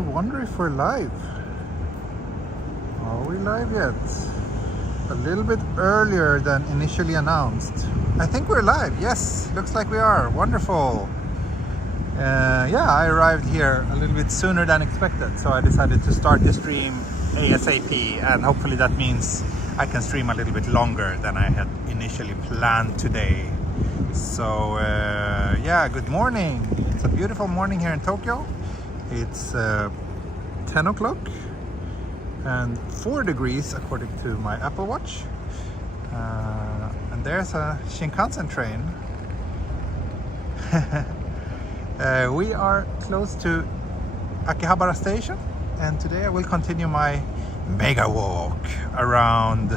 I wonder if we're live. Are we live yet? A little bit earlier than initially announced. I think we're live. Yes, looks like we are. Wonderful. Yeah, I arrived here a little bit sooner than expected, so I decided to start the stream ASAP, and hopefully that means I can stream a little bit longer than I had initially planned today. So yeah, good morning. It's a beautiful morning here in Tokyo. It's 10 o'clock and 4 degrees according to my Apple Watch. And there's a Shinkansen train. We are close to Akihabara station, and today I will continue my Megawalk around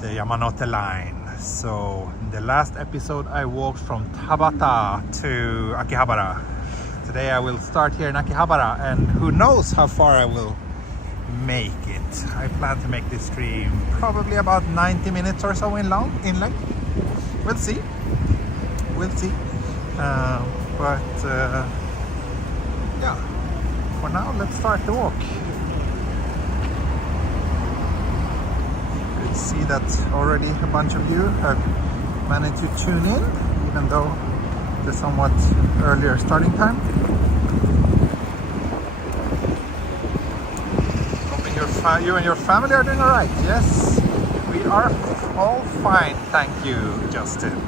the Yamanote line. So in the last episode I walked from Tabata to Akihabara. Today I will start here in Akihabara, and who knows how far I will make it. I plan to make this stream probably about 90 minutes or so in length. We'll see. Yeah, for now let's start the walk. Good to see that already a bunch of you have managed to tune in, even though the somewhat earlier starting time. Hoping you and your family are doing all right. Yes, we are all fine. Thank you, Justin.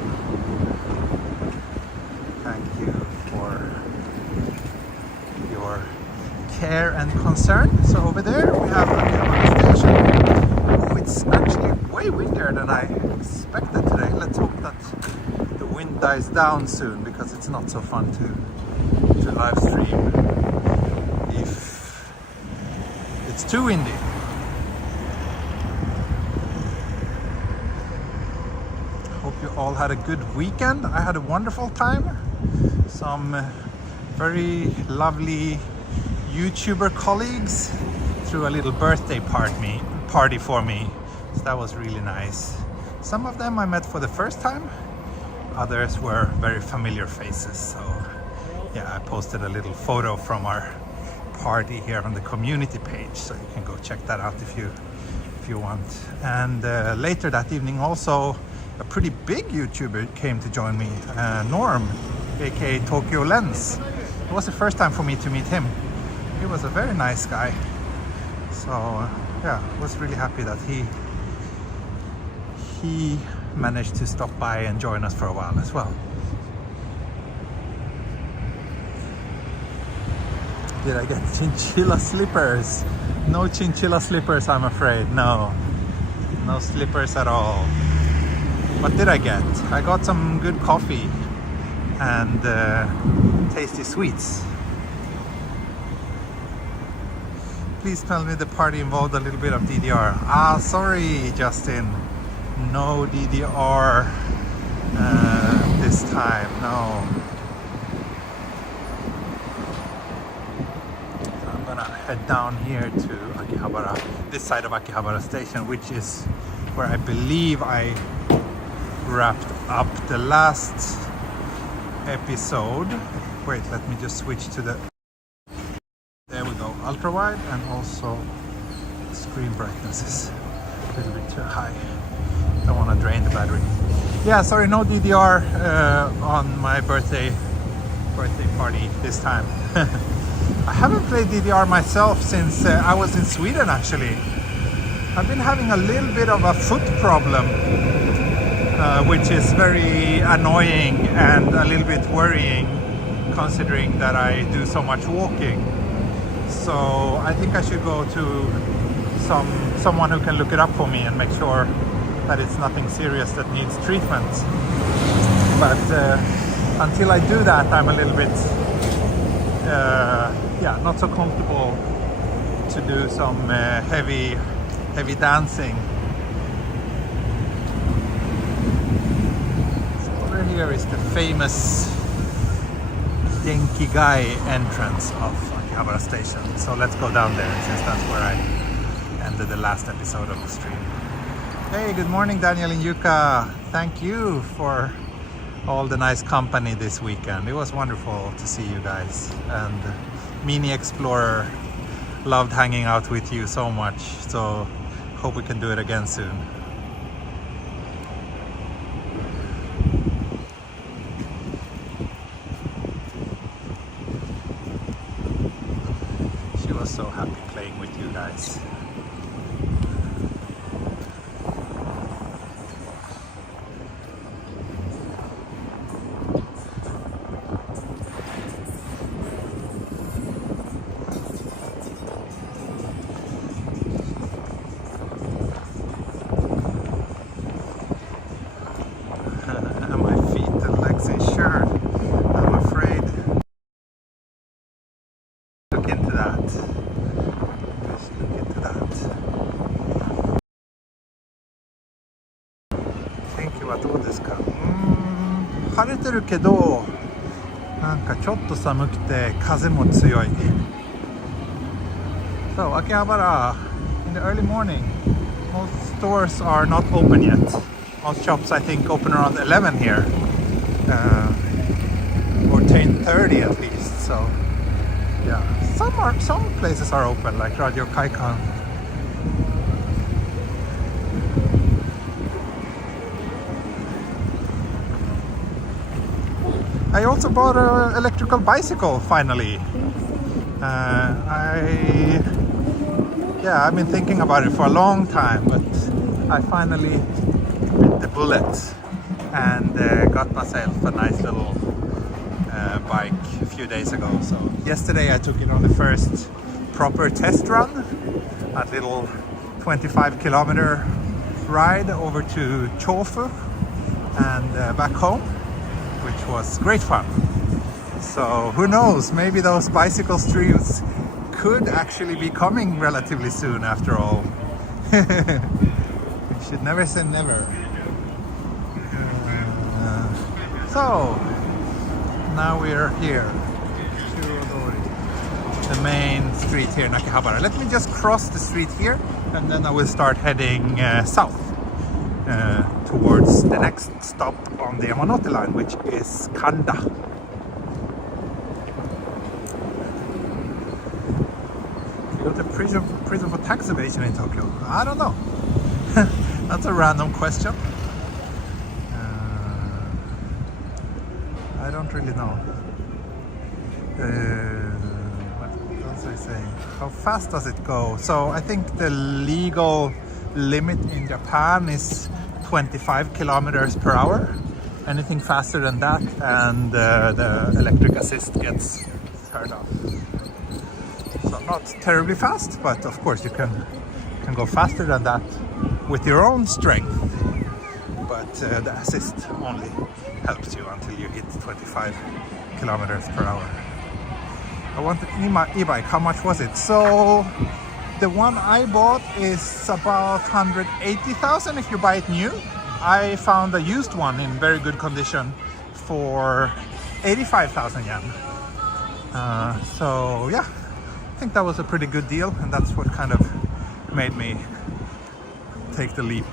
Thank you for your care and concern. So over there we have Akihabara station. Oh, it's actually way windier than I expected today. Let's hope that the wind dies down soon, because it's not so fun to live stream if it's too windy. Hope you all had a good weekend. I had a wonderful time. Some very lovely YouTuber colleagues threw a little birthday party for me, so that was really nice. Some of them I met for the first time. Others were very familiar faces, so yeah, I posted a little photo from our party here on the community page, so you can go check that out if you want. And later that evening also a pretty big YouTuber came to join me, Norm, aka Tokyo Lens. It was the first time for me to meet him. He was a very nice guy, so yeah, I was really happy that he managed to stop by and join us for a while as well. Did I get chinchilla slippers? No chinchilla slippers, I'm afraid. No slippers at all. What did I get? I got some good coffee and tasty sweets. Please tell me the party involved a little bit of DDR. Ah, sorry, Justin. No DDR this time, no. So I'm gonna head down here to Akihabara, this side of Akihabara station, which is where I believe I wrapped up the last episode. Wait, let me just switch to the... There we go, ultra wide, and also screen brightness is a little bit too high. Don't want to drain the battery. Yeah, sorry, no DDR on my birthday party this time. I haven't played DDR myself since I was in Sweden, actually. I've been having a little bit of a foot problem, which is very annoying and a little bit worrying, considering that I do so much walking. So I think I should go to someone who can look it up for me and make sure that it's nothing serious that needs treatment. But until I do that, I'm a little bit yeah, not so comfortable to do some heavy dancing. So over here is the famous Genkigai entrance of Akihabara station. So let's go down there, since that's where I ended the last episode of the stream. Hey, good morning, Daniel and Yuka. Thank you for all the nice company this weekend. It was wonderful to see you guys, and Mini Explorer. Loved hanging out with you so much, so hope we can do it again soon. She was so happy playing with you guys.晴れてるけどなんかちょっと寒くて風も強い。 So Akihabara, in the early morning, most stores are not open yet. Most shops I think open around 11 here, or 10:30 at least. So yeah, some places are open like Radio Kaikan. I also bought an electrical bicycle finally. I've been thinking about it for a long time, but I finally bit the bullet and got myself a nice little bike a few days ago. So yesterday I took it on the first proper test run, a little 25-kilometer ride over to Chofu and back home, which was great fun. So who knows, maybe those bicycle streams could actually be coming relatively soon after all. We should never say never. So now we are here, the main street here in Akihabara. Let me just cross the street here and then I will start heading south towards the next stop on the Yamanote line, which is Kanda. You got a prison for tax evasion in Tokyo? I don't know. That's a random question. I don't really know. What was I saying? How fast does it go? So I think the legal limit in Japan is 25 kilometers per hour. Anything faster than that and the electric assist gets turned off. So not terribly fast, but of course you can go faster than that with your own strength. But the assist only helps you until you hit 25 kilometers per hour. I wanted e-bike. How much was it? So the one I bought is about 180,000 if you buy it new. I found a used one in very good condition for 85,000 yen. So yeah, I think that was a pretty good deal, and that's what kind of made me take the leap.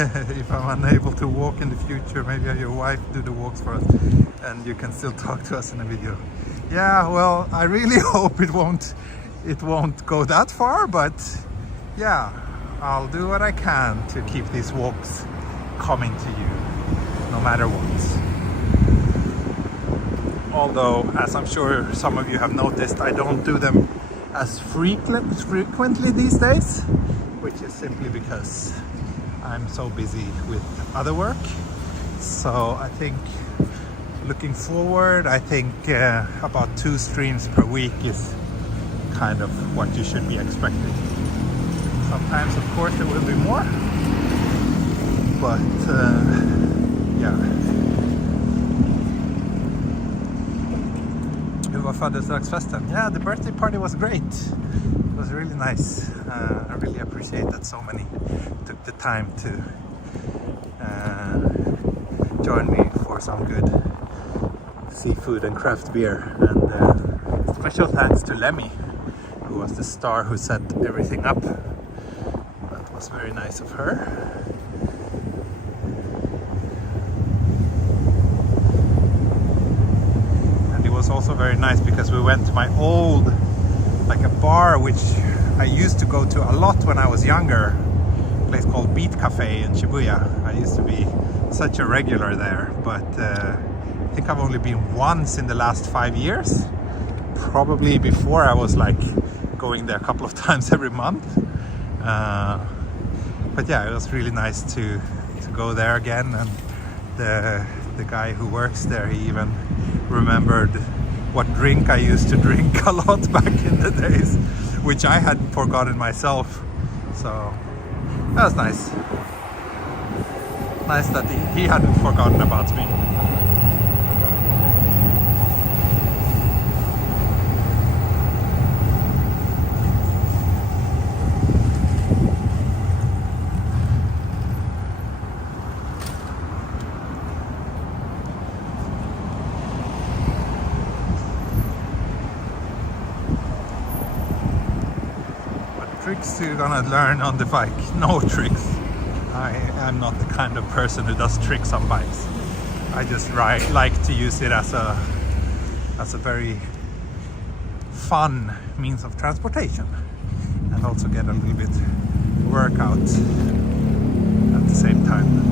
If I'm unable to walk in the future, maybe have your wife do the walks for us and you can still talk to us in a video. Yeah, well, I really hope it won't go that far, but yeah, I'll do what I can to keep these walks coming to you no matter what. Although, as I'm sure some of you have noticed, I don't do them as frequently these days, which is simply because I'm so busy with other work. So I think looking forward, I think about 2 streams per week is kind of what you should be expecting. Sometimes, of course, there will be more, but yeah. Hur var födelsedagsfesten? Yeah, the birthday party was great. It was really nice. I really appreciate that so many took the time to join me for some good seafood and craft beer. And special thanks to Lemmy, who was the star who set everything up. That was very nice of her. was also very nice because we went to my old, like a bar which I used to go to a lot when I was younger, a place called Beat Cafe in Shibuya. I used to be such a regular there, but I think I've only been once in the last 5 years. Probably before I was like going there a couple of times every month. But yeah, it was really nice to go there again, and the guy who works there, he even remembered what drink I used to drink a lot back in the days, which I had forgotten myself. So that was nice. Nice that he hadn't forgotten about me. Tricks you're gonna learn on the bike? No tricks. I am not the kind of person who does tricks on bikes. I just like to use it as a very fun means of transportation, and also get a little bit workout at the same time.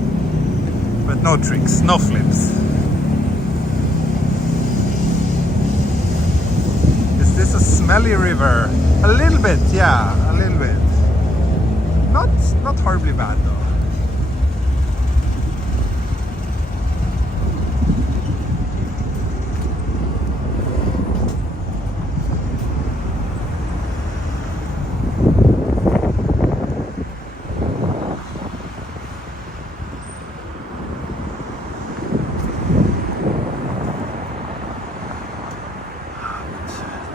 But no tricks, no flips. Is this a smelly river? A little bit, yeah, a little bit. Not horribly bad though.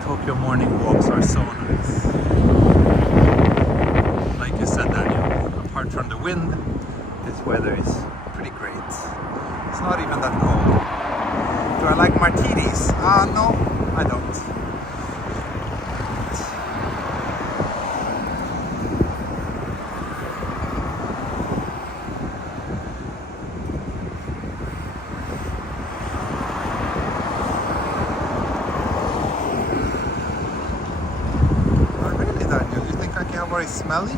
Tokyo morning walks are so nice. Like you said, Daniel, apart from the wind, this weather is pretty great. It's not even that cold. Do I like martinis? No, I don't. Akihabara is smelly? I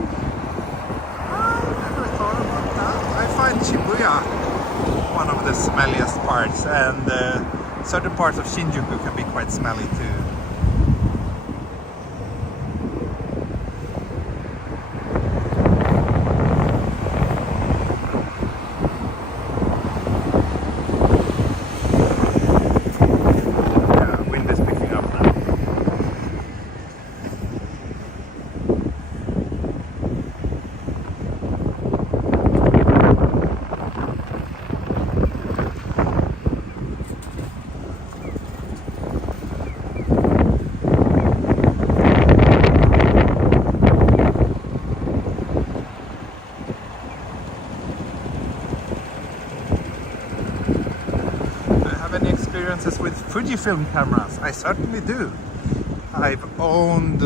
never thought about that. I find Shibuya one of the smelliest parts, and certain parts of Shinjuku can be quite smelly too. Experiences with Fujifilm cameras? I certainly do. I've owned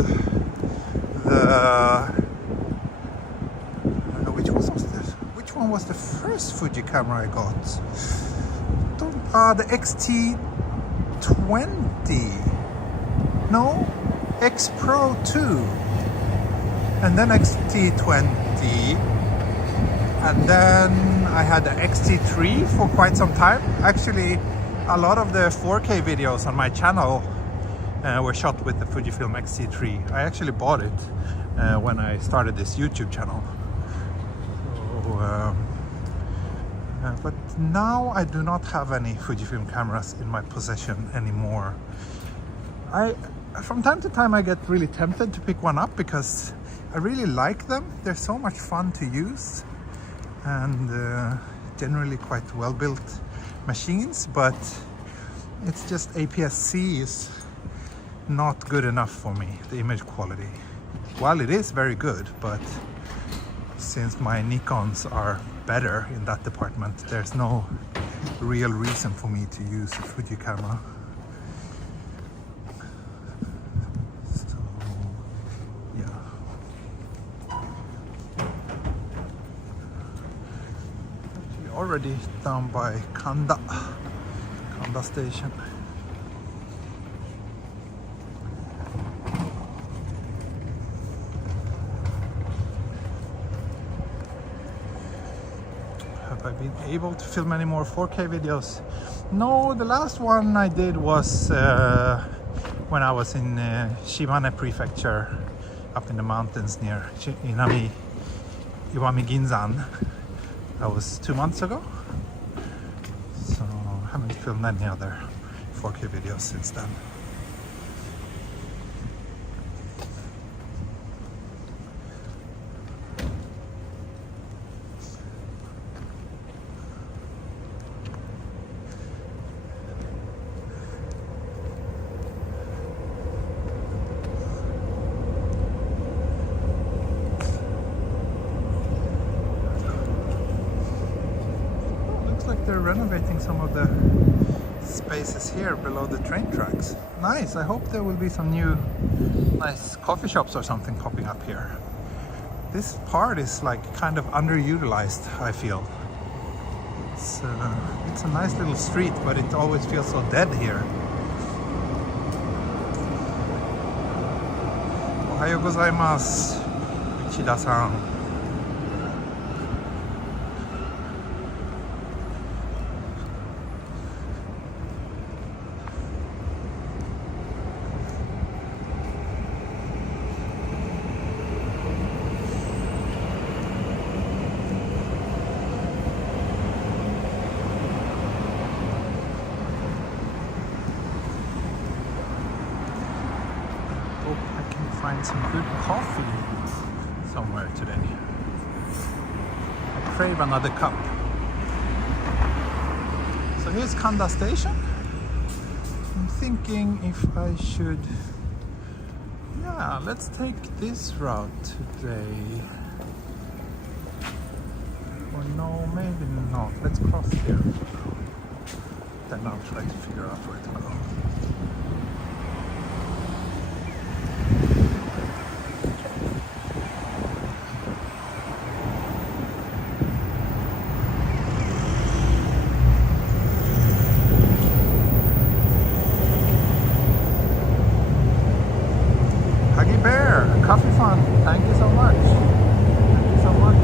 the which one was the first Fuji camera I got? The XT20. No, X Pro 2, and then XT20, and then I had the XT3 for quite some time. Actually, a lot of the 4K videos on my channel were shot with the Fujifilm X-T3. I actually bought it when I started this YouTube channel. So, but now I do not have any Fujifilm cameras in my possession anymore. From time to time I get really tempted to pick one up because I really like them. They're so much fun to use, and generally quite well built machines, but it's just APS-C is not good enough for me, the image quality. While it is very good, but since my Nikons are better in that department, there's no real reason for me to use a Fuji camera. So, yeah. Already down by Kanda station. I been able to film any more 4K videos? No, the last one I did was when I was in Shimane prefecture, up in the mountains near Iwami Ginzan. That was 2 months ago. So I haven't filmed any other 4K videos since then. They're renovating some of the spaces here below the train tracks. Nice. I hope there will be some new nice coffee shops or something popping up here. This part is like kind of underutilized, I feel. It's a nice little street, but it always feels so dead here. Ohayo gozaimasu, Ichida-san. Find some good coffee somewhere today. I crave another cup. So here's Kanda station. I'm thinking if I should, yeah, let's take this route today. Or no, maybe not. Let's cross here. Then I'll try to figure out where to go. Coffee fun. Thank you so much. Thank you so much.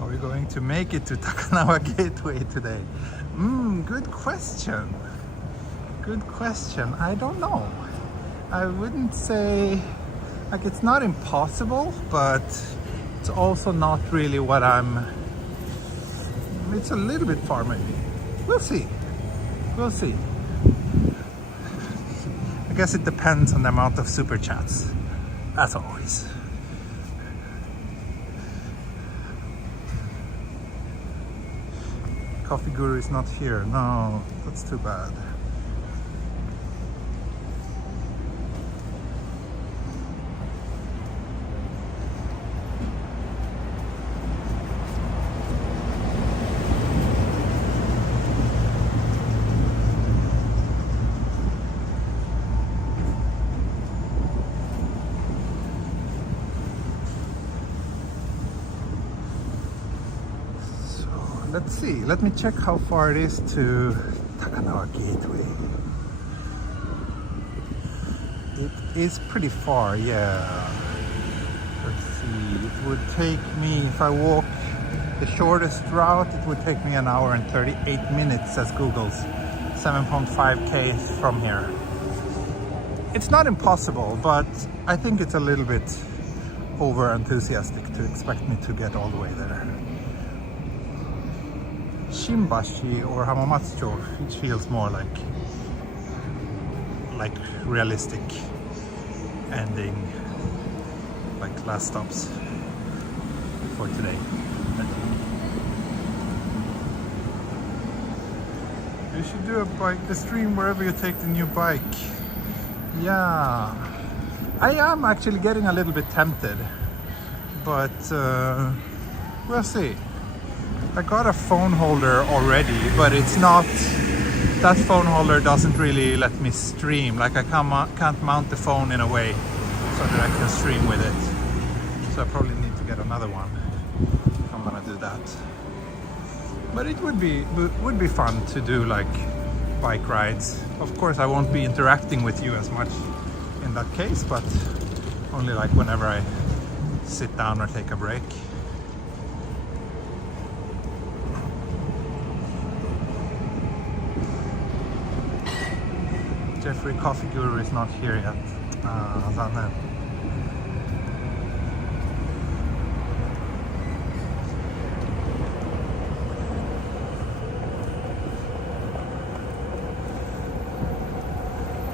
Are we going to make it to Takanawa Gateway today? Good question. Good question. I don't know. I wouldn't say, like, it's not impossible, but it's also not really what it's a little bit far maybe. We'll see. We'll see. I guess it depends on the amount of super chats, as always. Coffee Guru is not here. No, that's too bad. Let's see, let me check how far it is to Takanawa Gateway. It is pretty far, yeah. Let's see, it would take me, if I walk the shortest route, it would take me 1 hour and 38 minutes, says Google's 7.5k from here. It's not impossible, but I think it's a little bit over enthusiastic to expect me to get all the way there. Shimbashi or Hamamatsucho, it feels more like realistic ending, like last stops for today. You should do a stream wherever you take the new bike. Yeah, I am actually getting a little bit tempted, but we'll see. I got a phone holder already, but it's not, that phone holder doesn't really let me stream. Like I can't mount the phone in a way so that I can stream with it. So I probably need to get another one if I'm gonna do that. But it would be fun to do like bike rides. Of course, I won't be interacting with you as much in that case, but only like whenever I sit down or take a break. Jeffrey Coffee Guru is not here yet. Zanne.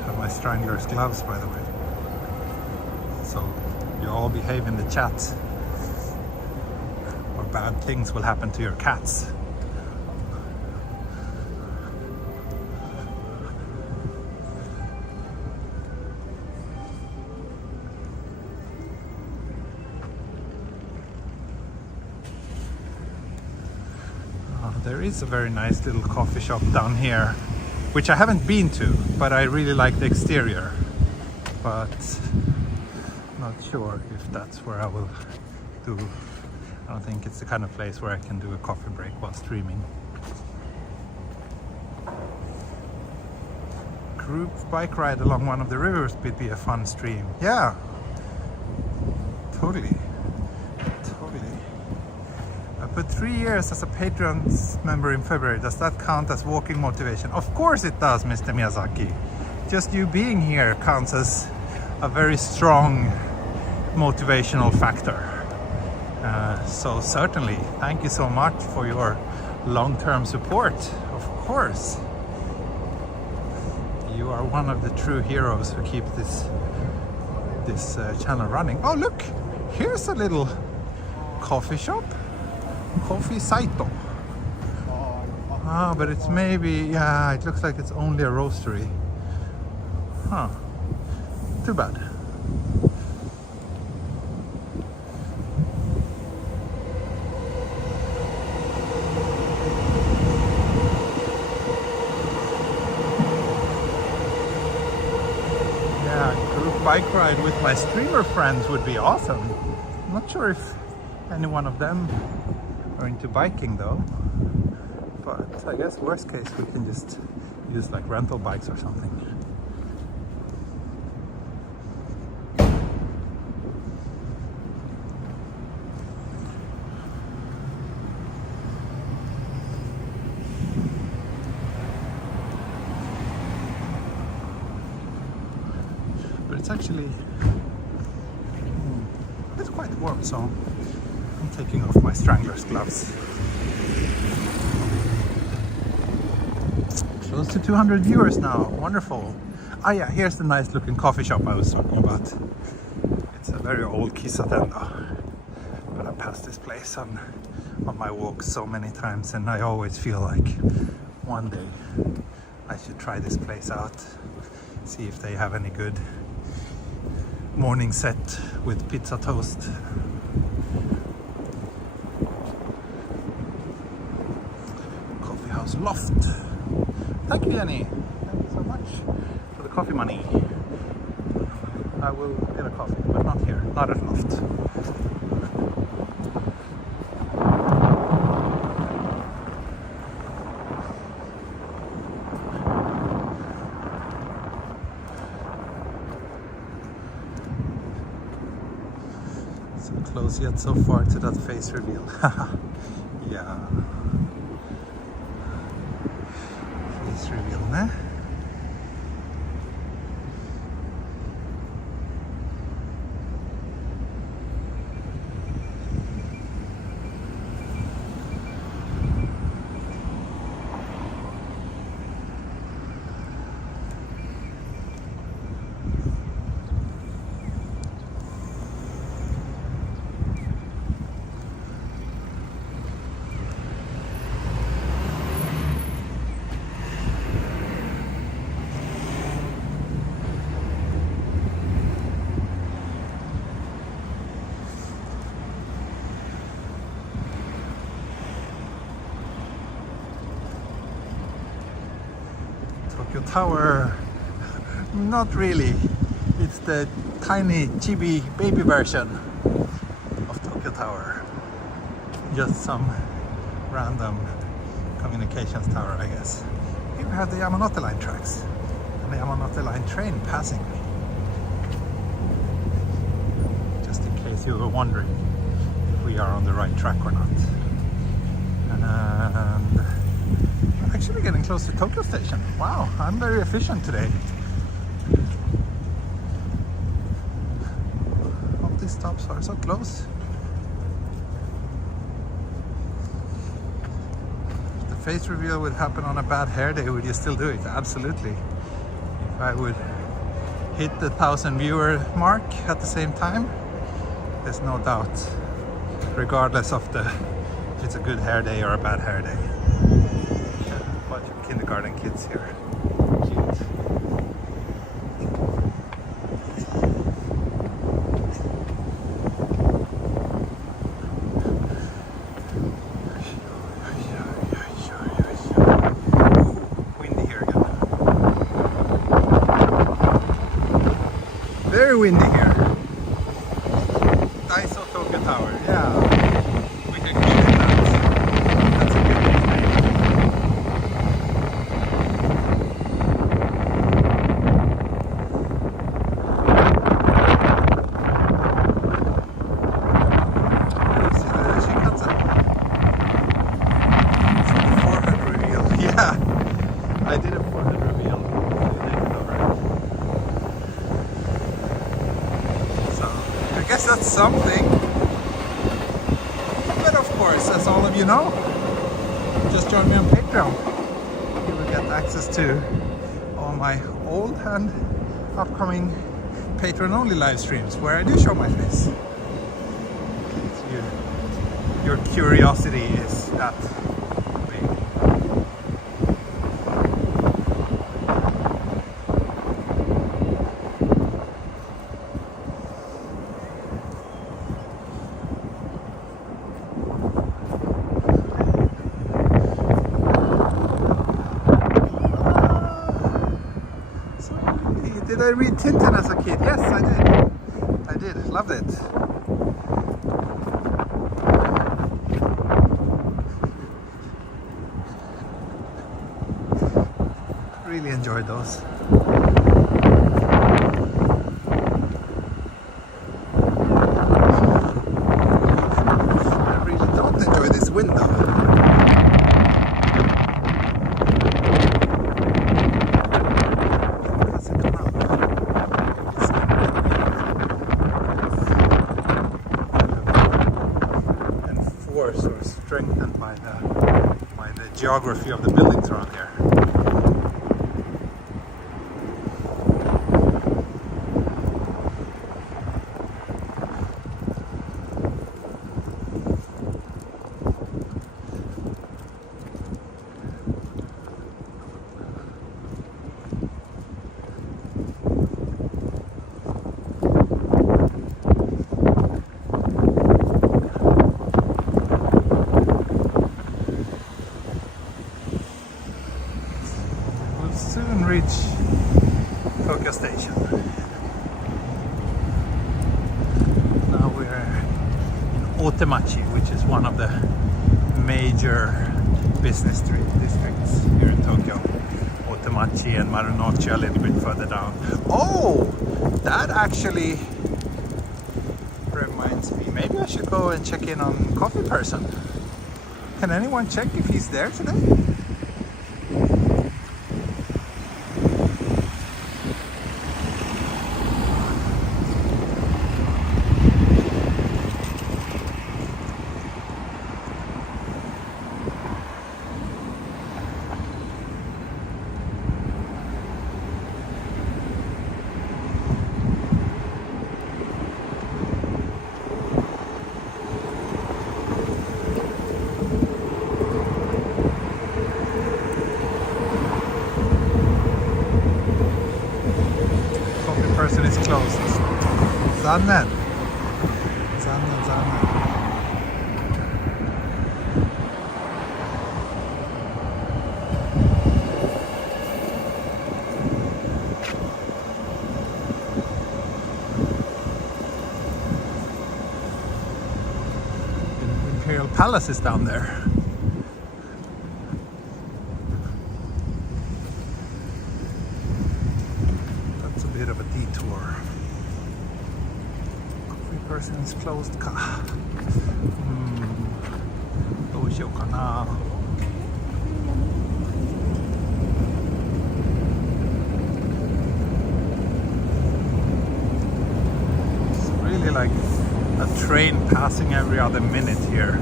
Have my Strangler's gloves, by the way. So you all behave in the chat, or bad things will happen to your cats. There is a very nice little coffee shop down here, which I haven't been to, but I really like the exterior. But not sure if that's where I will do. I don't think it's the kind of place where I can do a coffee break while streaming. Group bike ride along one of the rivers would be a fun stream. Yeah, totally. But 3 years as a Patreon member in February, does that count as walking motivation? Of course it does, Mr. Miyazaki. Just you being here counts as a very strong motivational factor. So certainly, thank you so much for your long-term support. Of course. You are one of the true heroes who keep this channel running. Oh look, here's a little coffee shop. Coffee Saito. Ah, but it's maybe, yeah, it looks like it's only a roastery. Huh. Too bad. Yeah, group bike ride with my streamer friends would be awesome. I'm not sure if any one of them are into biking though, but I guess worst case we can just use like rental bikes or something. But it's actually it's quite warm, so I'm taking off my Strangler's gloves. Close to 200 viewers now. Wonderful. Ah yeah, here's the nice looking coffee shop I was talking about. It's a very old kisatenda. But I passed this place on my walk so many times, and I always feel like one day I should try this place out. See if they have any good morning set with pizza toast. Loft. Thank you, Jenny. Thank you so much for the coffee money. I will get a coffee, but not here, not at Loft. So close yet so far to that face reveal. Yeah. Reveal, né? Tokyo Tower. Not really. It's the tiny chibi baby version of Tokyo Tower. Just some random communications tower, I guess. Here we have the Yamanote line tracks and the Yamanote line train passing me. Just in case you were wondering if we are on the right track or not. And we're actually getting close to Tokyo Station. Wow, I'm very efficient today. All these stops are so close. If the face reveal would happen on a bad hair day, would you still do it? Absolutely. If I would hit the 1,000 viewer mark at the same time, there's no doubt, regardless of if it's a good hair day or a bad hair day. A bunch of kindergarten kids here. Cute. Windy here again. Very windy here. Daiso Tokyo Tower, yeah. We can call it that. That's a good nickname. This is the Shinkansen. For the forehead reveal. Yeah, I did a forehead reveal. So, I guess that's something. But of course, as all of you know, just join me on Patreon. You will get access to all my old and upcoming Patreon-only live streams where I do show my face. So your curiosity is that big. Did I read Tintin as a kid? Yes, I did. I did. Loved it. Really enjoyed those. I really don't enjoy this wind though. Sort of strengthened by the geography of the buildings around here. Soon reach Tokyo Station. Now we're in Otemachi, which is one of the major business districts here in Tokyo. Otemachi and Marunouchi a little bit further down. Oh, that actually reminds me, maybe I should go and check in on Coffee Person. Can anyone check if he's there today? Person is closed. Zannen. Imperial Palace is down there. closed ka. どうしようかな。It's really like a train passing every other minute here.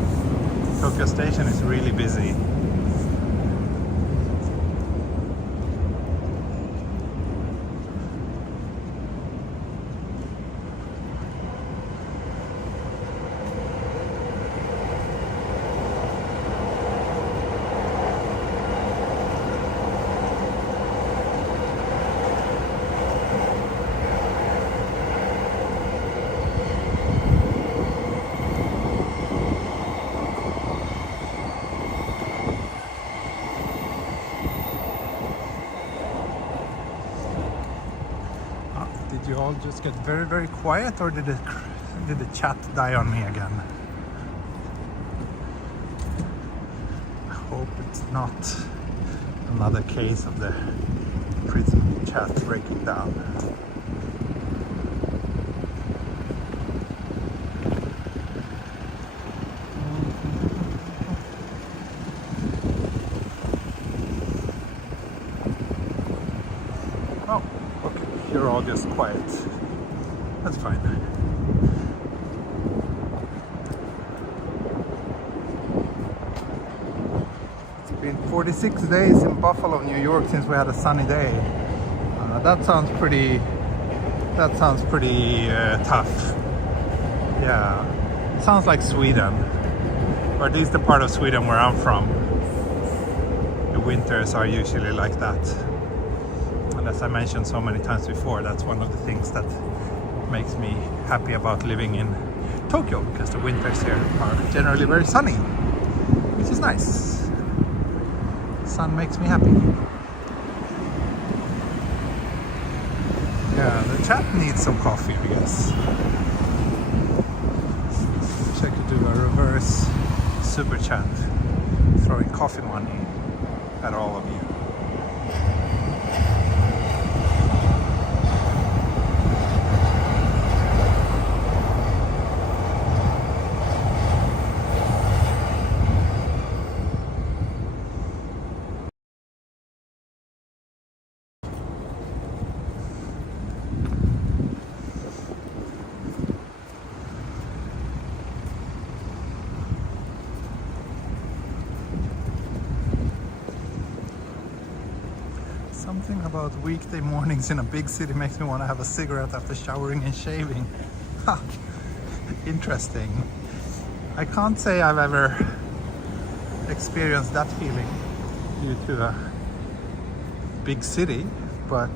Tokyo Station is really busy. Did you all just get very, very quiet, or did the chat die on me again? I hope it's not another case of the prison chat breaking down. Oh, okay, you're all just quiet. That's fine. It's been 46 days in Buffalo, New York since we had a sunny day. That sounds pretty tough. Yeah, it sounds like Sweden, or at least the part of Sweden where I'm from. The winters are usually like that. And as I mentioned so many times before, that's one of the things that makes me happy about living in Tokyo, because the winters here are generally very sunny, which is nice. Sun makes me happy. Yeah, the chat needs some coffee, I guess. Check to do a reverse super chat, throwing coffee money at all of you. Something about weekday mornings in a big city makes me want to have a cigarette after showering and shaving. Ha! Interesting. I can't say I've ever experienced that feeling due to a big city, but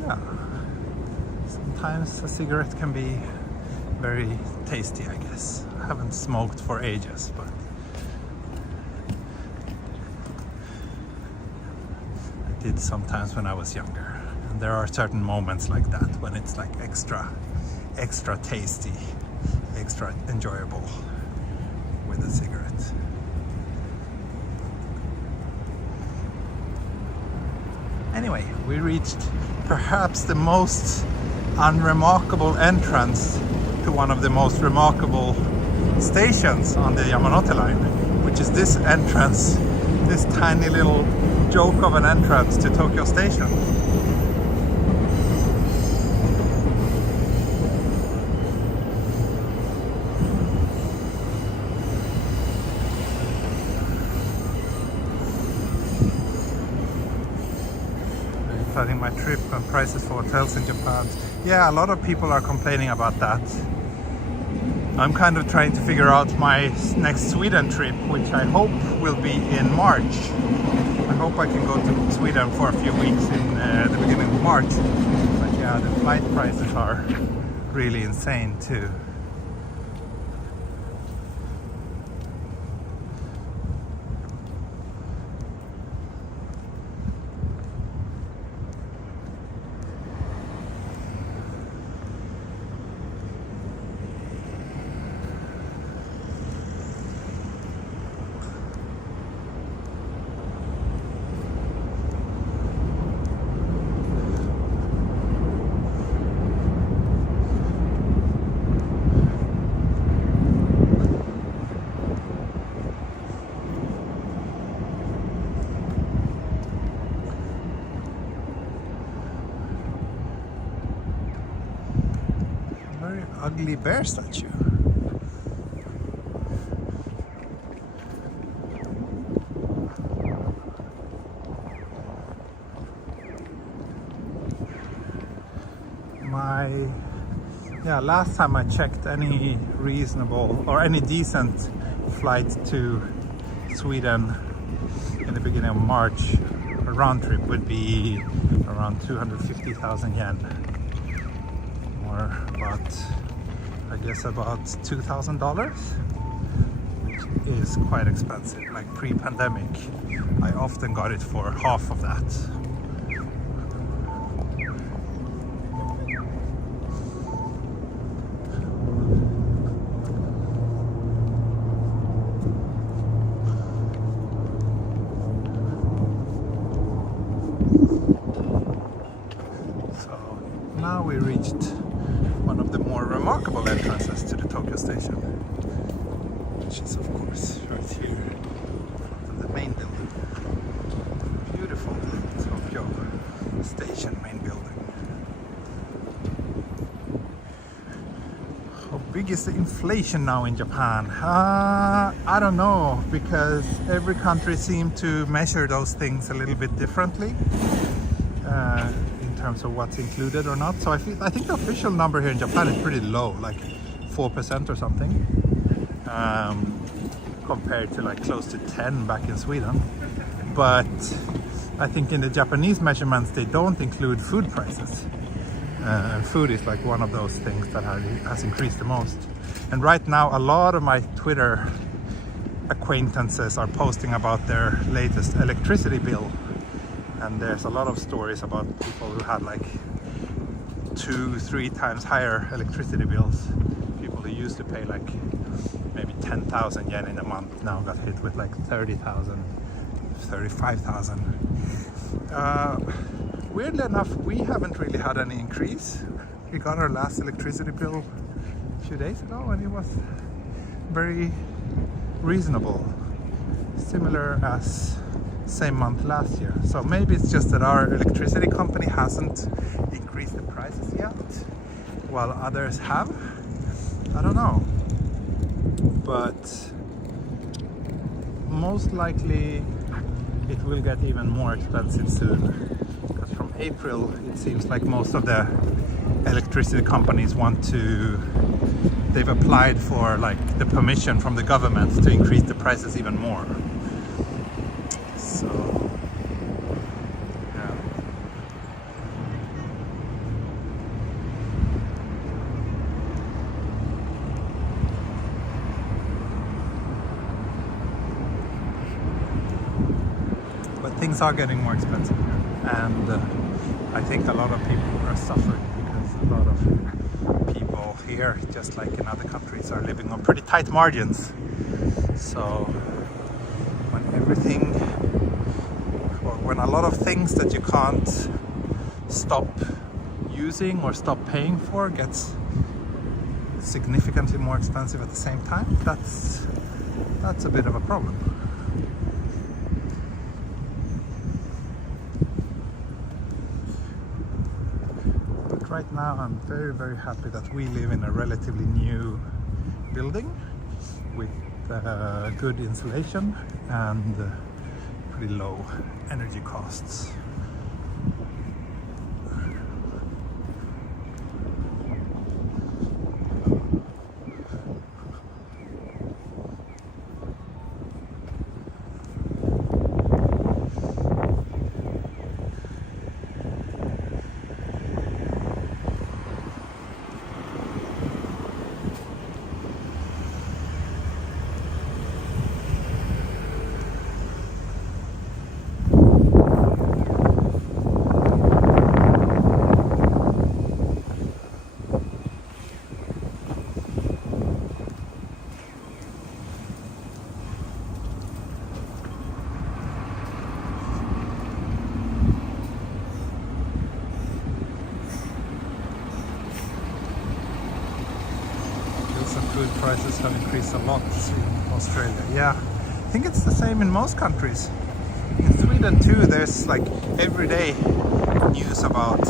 yeah, sometimes a cigarette can be very tasty, I guess. I haven't smoked for ages, but did sometimes when I was younger, and there are certain moments like that when it's like extra tasty, extra enjoyable with a cigarette. Anyway, we reached perhaps the most unremarkable entrance to one of the most remarkable stations on the Yamanote line, which is this entrance, this tiny little joke of an entrance to Tokyo Station. Planning my trip and prices for hotels in Japan. Yeah, a lot of people are complaining about that. I'm kind of trying to figure out my next Sweden trip, which I hope will be in March. I hope I can go to Sweden for a few weeks in the beginning of March. But yeah, the flight prices are really insane too. ugly bear statue. Last time I checked, any reasonable or any decent flight to Sweden in the beginning of March, a round trip would be around 250,000 yen, or about, I guess, about $2,000, which is quite expensive. Like pre-pandemic, I often got it for half of that. Now we reached one of the more remarkable entrances to the Tokyo station, which is of course right here, the main building. Beautiful Tokyo station main building. How big is the inflation now in Japan? I don't know, because every country seems to measure those things a little bit differently. In terms of what's included or not. So I think the official number here in Japan is pretty low, like 4% or something, compared to like close to 10 back in Sweden. But I think in the Japanese measurements they don't include food prices. And food is like one of those things that has increased the most. And right now a lot of my Twitter acquaintances are posting about their latest electricity bill. And there's a lot of stories about people who had like 2-3 times higher electricity bills. People who used to pay like maybe 10,000 yen in a month now got hit with like 30,000, 35,000. Weirdly enough, we haven't really had any increase. We got our last electricity bill a few days ago and it was very reasonable. Similar as same month last year. So maybe it's just that our electricity company hasn't increased the prices yet, while others have. I don't know. But most likely it will get even more expensive soon. Because from April it seems like most of the electricity companies they've applied for like the permission from the government to increase the prices even more. So, yeah. But things are getting more expensive here, and I think a lot of people are suffering because a lot of people here, just like in other countries, are living on pretty tight margins. So when a lot of things that you can't stop using or stop paying for gets significantly more expensive at the same time, that's a bit of a problem. But right now I'm very, very happy that we live in a relatively new building with good insulation and pretty low energy costs. Food prices have increased a lot in Australia. Yeah, I think it's the same in most countries. In Sweden too, there's like everyday news about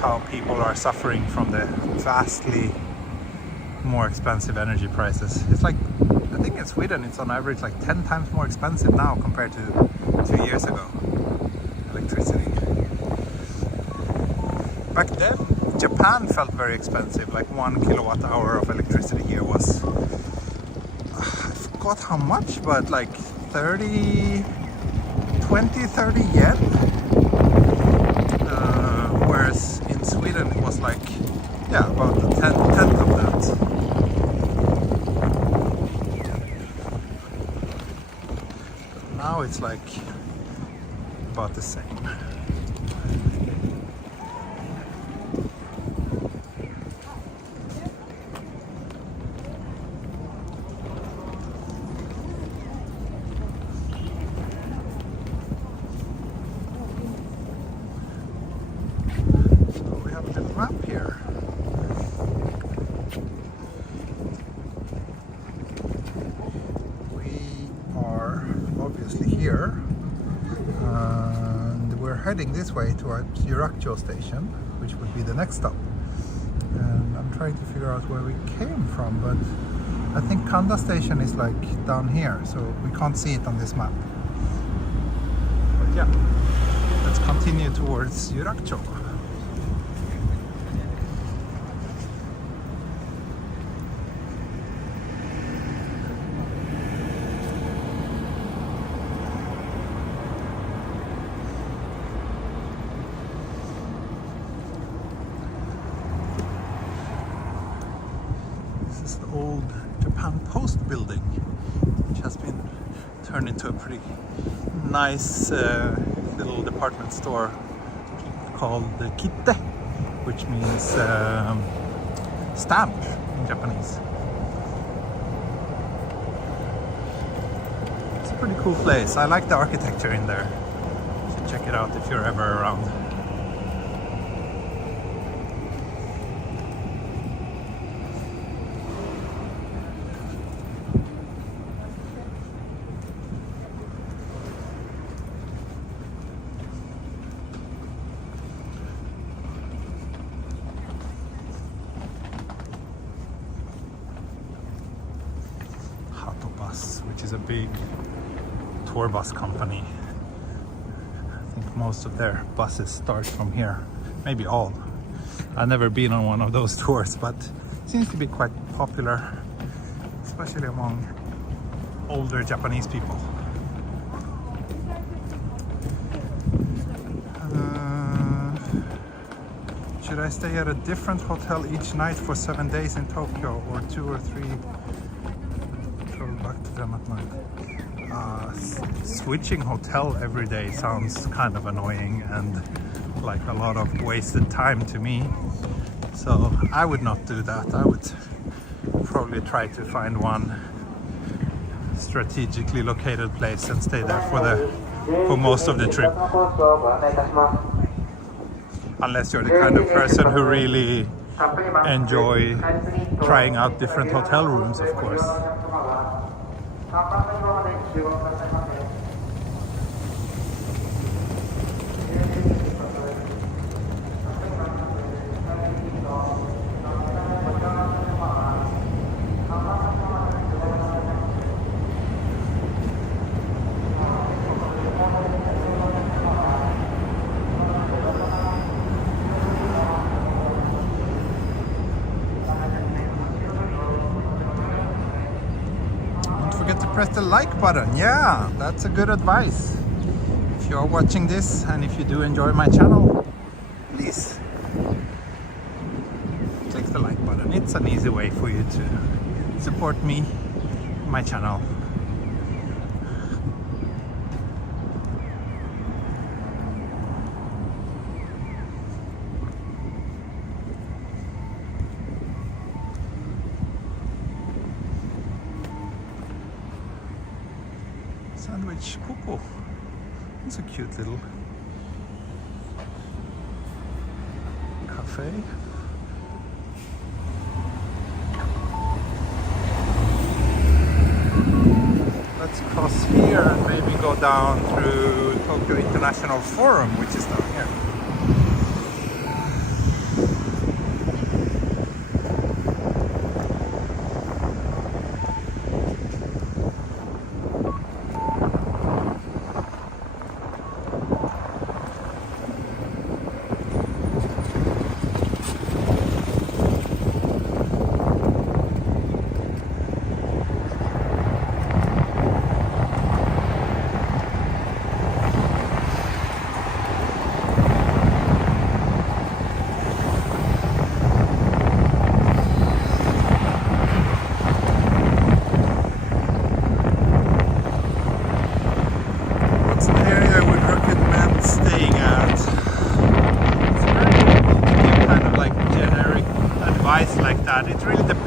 how people are suffering from the vastly more expensive energy prices. It's like, I think in Sweden it's on average like 10 times more expensive now compared to 2 years ago. Electricity. Back then, Japan felt very expensive. Like 1 kilowatt hour of electricity here was, I forgot how much, but like 30 yen. Whereas in Sweden it was like, yeah, about a tenth of that. Now it's like about the same. So we have a little map here. We are obviously here. And we're heading this way towards Yurakucho station, which would be the next stop. And I'm trying to figure out where we came from, but I think Kanda station is like down here, so we can't see it on this map. But yeah, let's continue towards Yurakucho. Old Japan Post building, which has been turned into a pretty nice little department store called the Kitte, which means stamp in Japanese. It's a pretty cool place. I like the architecture in there. You should check it out if you're ever around. Which is a big tour bus company. I think most of their buses start from here, maybe all. I've never been on one of those tours, but it seems to be quite popular, especially among older Japanese people. Should I stay at a different hotel each night for 7 days in Tokyo, or 2 or 3 back to them at night? Switching hotel every day sounds kind of annoying and like a lot of wasted time to me, so I would not do that. I would probably try to find one strategically located place and stay there for most of the trip, unless you're the kind of person who really enjoy trying out different hotel rooms, of course. Press the like button. Yeah, that's a good advice. If you're watching this and if you do enjoy my channel, please click the like button. It's an easy way for you to support me, my channel. Sandwich Coco. It's a cute little cafe. Let's cross here and maybe go down through Tokyo International Forum, which is down here.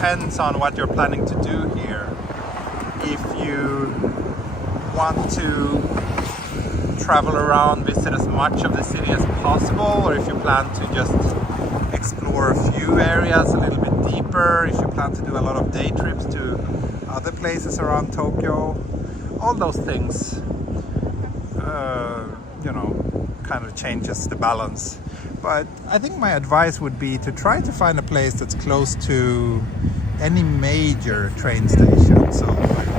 depends on what you're planning to do here. If you want to travel around, visit as much of the city as possible, or if you plan to just explore a few areas a little bit deeper, if you plan to do a lot of day trips to other places around Tokyo, all those things, you know, kind of changes the balance. But I think my advice would be to try to find a place that's close to any major train station. So like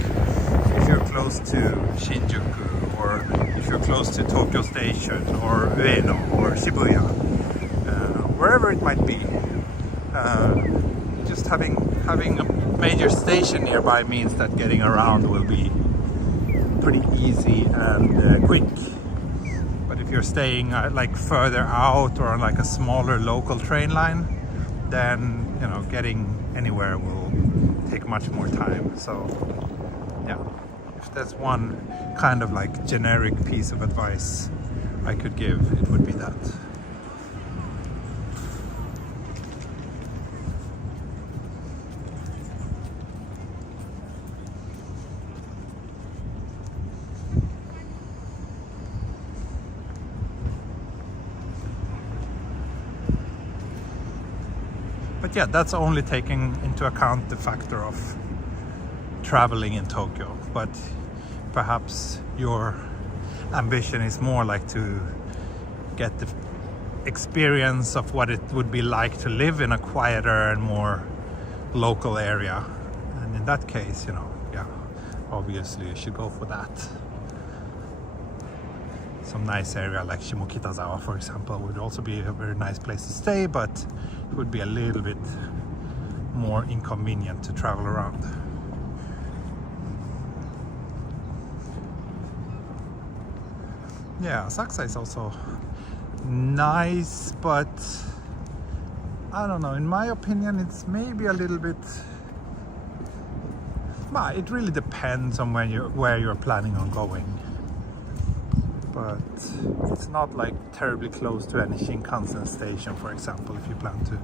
if you're close to Shinjuku, or if you're close to Tokyo Station, or Ueno, or Shibuya, wherever it might be, just having a major station nearby means that getting around will be pretty easy and quick. But if you're staying like further out or on like a smaller local train line, then you know, getting anywhere will take much more time. So yeah, if there's one kind of like generic piece of advice I could give, it would be that. But yeah, that's only taking into account the factor of traveling in Tokyo. But perhaps your ambition is more like to get the experience of what it would be like to live in a quieter and more local area. And in that case, you know, yeah, obviously you should go for that. Some nice area like Shimokitazawa, for example, would also be a very nice place to stay, but it would be a little bit more inconvenient to travel around. Yeah, Asakusa is also nice, but I don't know, in my opinion it's maybe a little bit, well, it really depends on where you're planning on going. But it's not like terribly close to any Shinkansen station, for example, if you plan to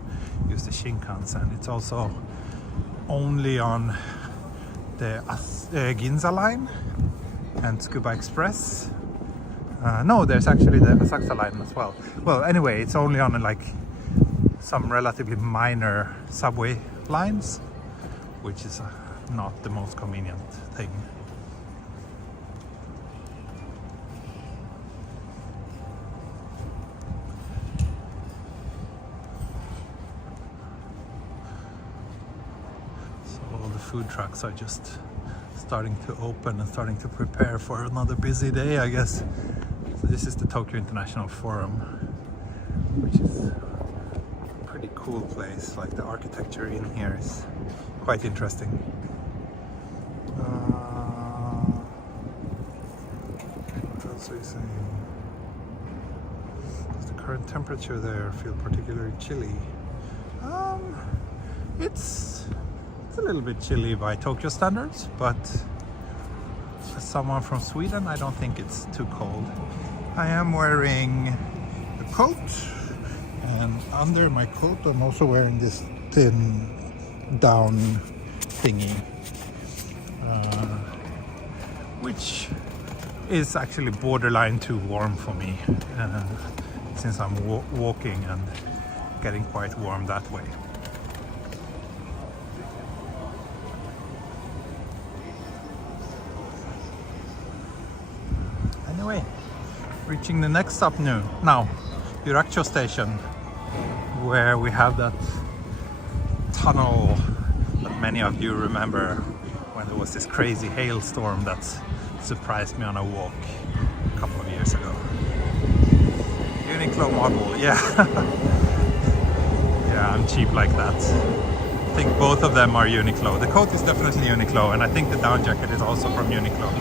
use the Shinkansen. It's also only on the Ginza line and Tsukuba Express. No, there's actually the Asakusa line as well. Well, anyway, it's only on like some relatively minor subway lines, which is not the most convenient thing. Food trucks are just starting to open and starting to prepare for another busy day, I guess. So this is the Tokyo International Forum, which is a pretty cool place. Like the architecture in here is quite interesting. What else are you saying? Does the current temperature there feel particularly chilly? It's a little bit chilly by Tokyo standards, but as someone from Sweden, I don't think it's too cold. I am wearing a coat, and under my coat I'm also wearing this thin down thingy, which is actually borderline too warm for me, since I'm walking and getting quite warm that way. Anyway, reaching the next stop now, Yurakucho station, where we have that tunnel that many of you remember when there was this crazy hailstorm that surprised me on a walk a couple of years ago. Uniqlo model, yeah. Yeah, I'm cheap like that. I think both of them are Uniqlo. The coat is definitely Uniqlo, and I think the down jacket is also from Uniqlo.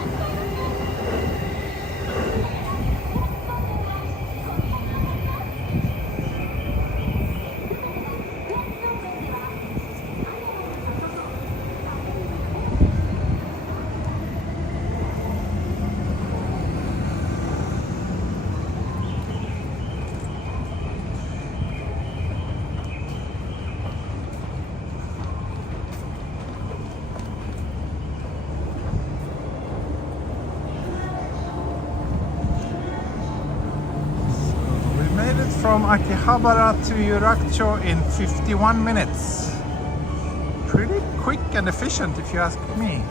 from Akihabara to Yurakucho in 51 minutes. Pretty quick and efficient if you ask me.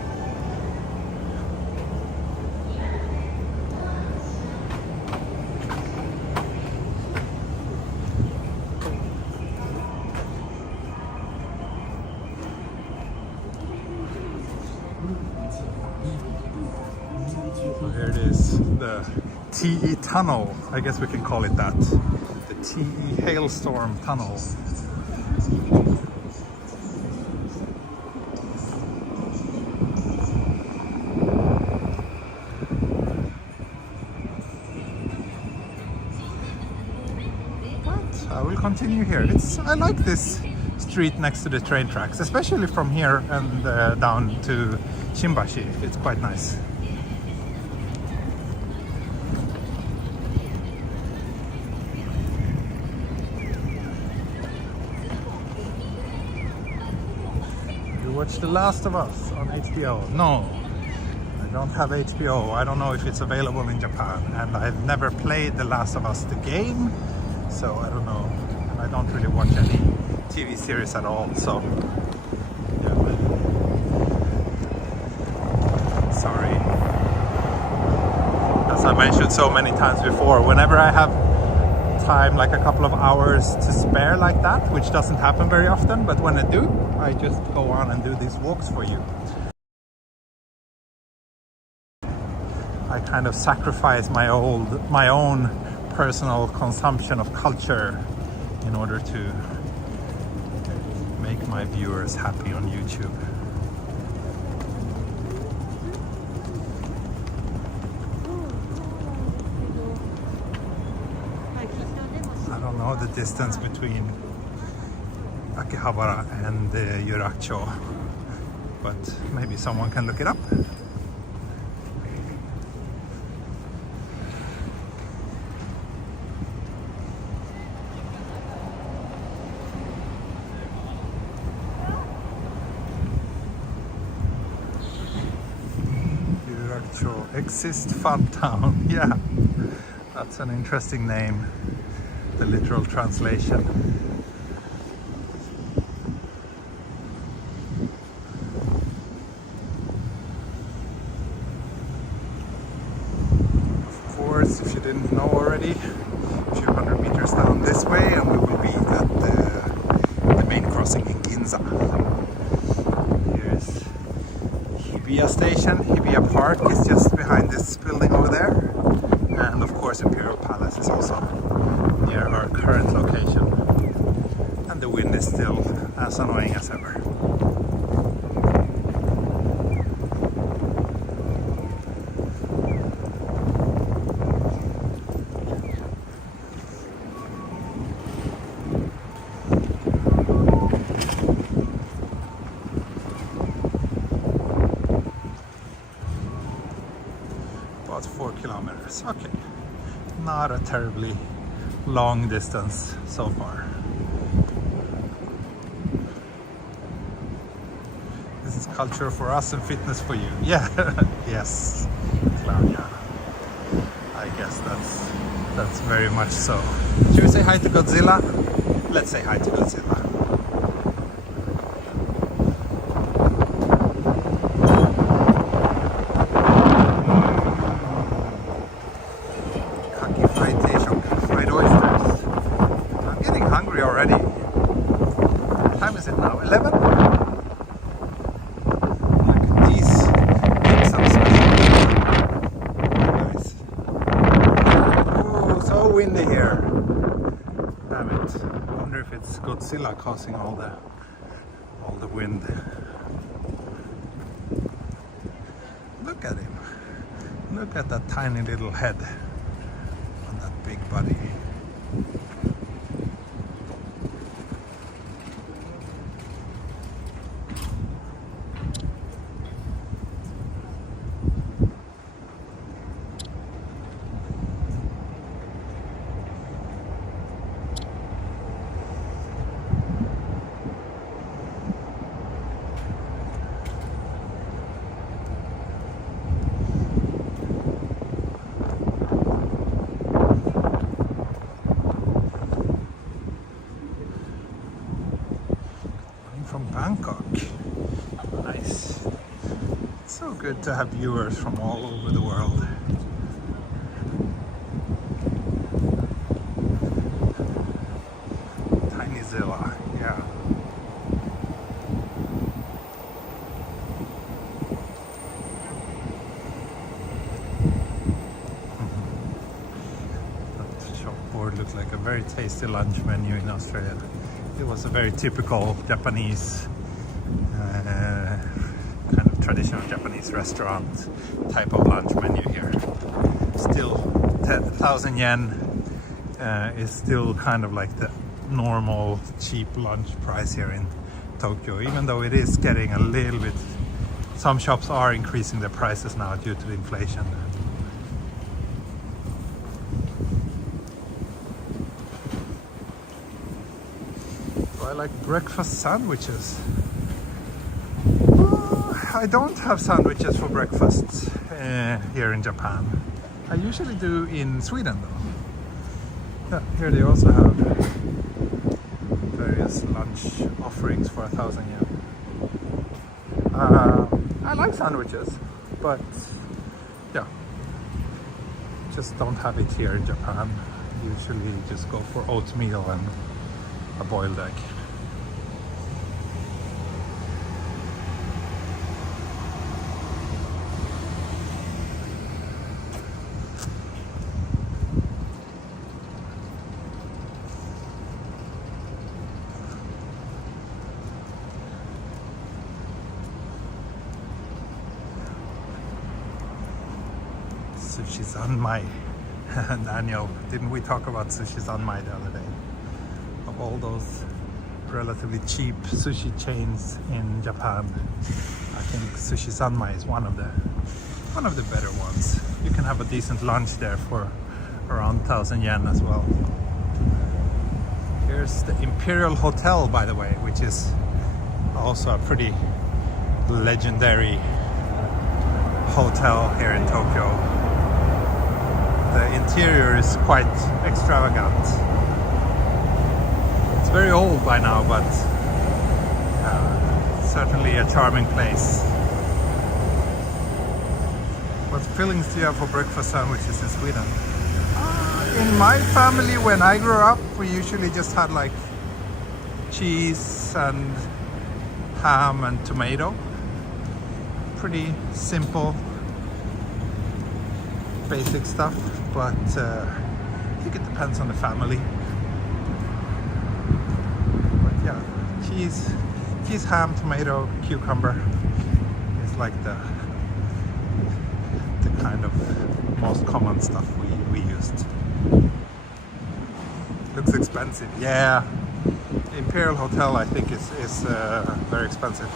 There it is, the TE Tunnel, I guess we can call it that. The TE Hailstorm Tunnel. But I will continue here. I like this street next to the train tracks, especially from here and down to Shimbashi. It's quite nice. Watch The Last of Us on HBO. No, I don't have HBO. I don't know if it's available in Japan, and I've never played The Last of Us the game, so I don't know. I don't really watch any TV series at all, so yeah. Sorry. As I mentioned so many times before, whenever I have time, like a couple of hours to spare like that, which doesn't happen very often, but when I do, I just go on and do these walks for you. I kind of sacrifice my own personal consumption of culture in order to make my viewers happy on YouTube. I don't know the distance between Akihabara and Yurakucho, but maybe someone can look it up. Yurakucho, Sexist Fun Town. Yeah, that's an interesting name, the literal translation. If you didn't know already, a few hundred meters down this way and we will be at the main crossing in Ginza. Here's Hibiya Station. Hibiya Park is just behind this building over there, and of course Imperial Palace is also near our current location, and the wind is still as annoying as ever. About 4 kilometers. Okay, not a terribly long distance so far. This is culture for us and fitness for you. Yeah, yes, Claudia. I guess that's very much so. Should we say hi to Godzilla? Let's say hi to Godzilla. Windy here. Damn it. I wonder if it's Godzilla causing all the wind. Look at him. Look at that tiny little head on that big body. Good to have viewers from all over the world. Tiny Zilla, yeah. That shop board looked like a very tasty lunch menu in Australia. It was a very typical Japanese kind of traditional Japanese restaurant type of lunch menu here. Still 10,000 yen is still kind of like the normal cheap lunch price here in Tokyo, even though it is getting a little bit, some shops are increasing their prices now due to the inflation. So I like breakfast sandwiches. I don't have sandwiches for breakfast here in Japan. I usually do in Sweden though. Yeah, here they also have various lunch offerings for 1,000 yen. I like sandwiches, but yeah, just don't have it here in Japan. Usually just go for oatmeal and a boiled egg. Sushi Zanmai. Daniel, didn't we talk about Sushi Zanmai the other day? Of all those relatively cheap sushi chains in Japan, I think Sushi Zanmai is one of the better ones. You can have a decent lunch there for around 1,000 yen as well. Here's the Imperial Hotel, by the way, which is also a pretty legendary hotel here in Tokyo. The interior is quite extravagant. It's very old by now, but certainly a charming place. What fillings do you have for breakfast sandwiches in Sweden? In my family, when I grew up, we usually just had like cheese and ham and tomato. Pretty simple, basic stuff, but I think it depends on the family. But yeah, cheese, ham, tomato, cucumber is like the kind of most common stuff we used. Looks expensive, yeah. Imperial Hotel, I think, is very expensive.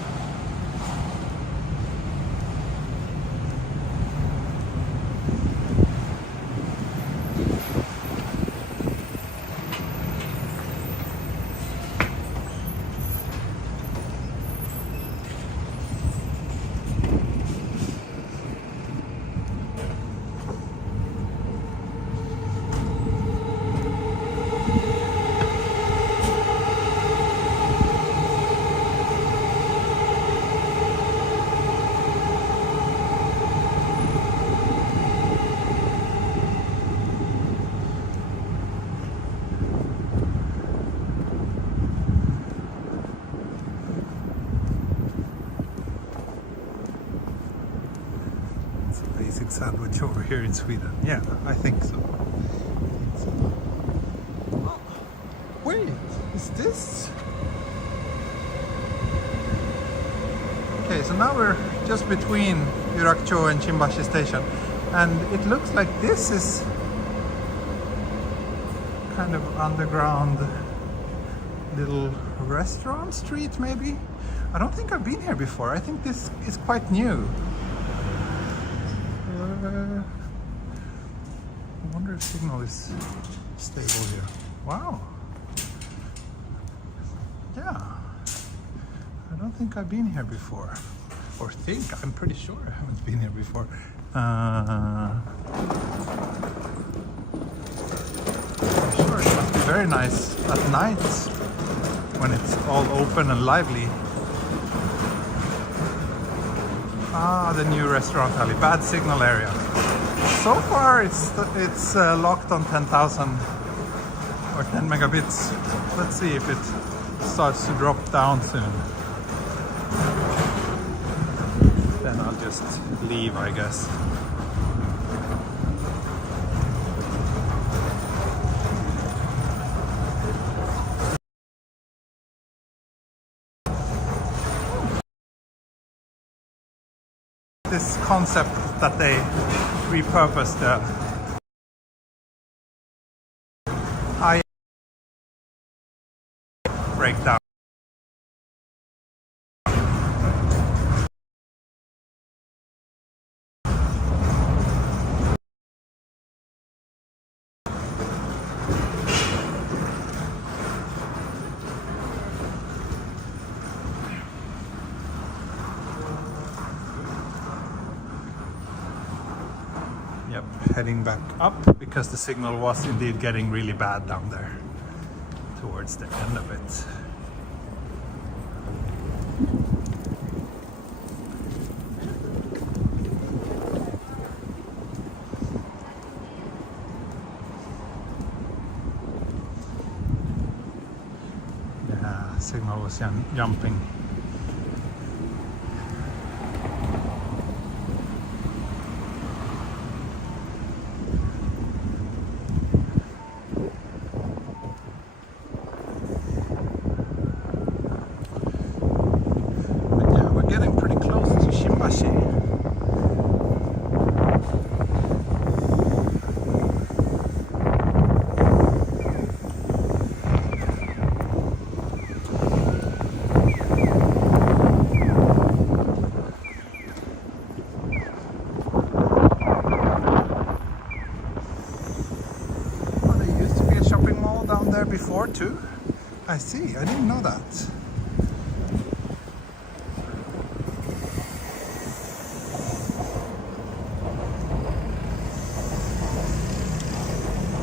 Sandwich over here in Sweden. Yeah, I think so. Oh, wait, is this? Okay, so now we're just between Yurakucho and Shimbashi station, and it looks like this is kind of underground little restaurant street, maybe? I don't think I've been here before. I think this is quite new. I wonder if signal is stable here. Wow. Yeah. I don't think I've been here before. Or think, I'm pretty sure I haven't been here before. I'm sure it must be very nice at night when it's all open and lively. Ah, the new restaurant alley. Bad signal area. So far it's locked on 10,000 or 10 megabits. Let's see if it starts to drop down soon. Then I'll just leave, I guess. This concept that they repurposed the high breakdown. Yep, heading back up because the signal was indeed getting really bad down there towards the end of it. Yeah, signal was jumping. Getting pretty close to Shimbashi. Oh, there used to be a shopping mall down there before too. I see, I didn't know that.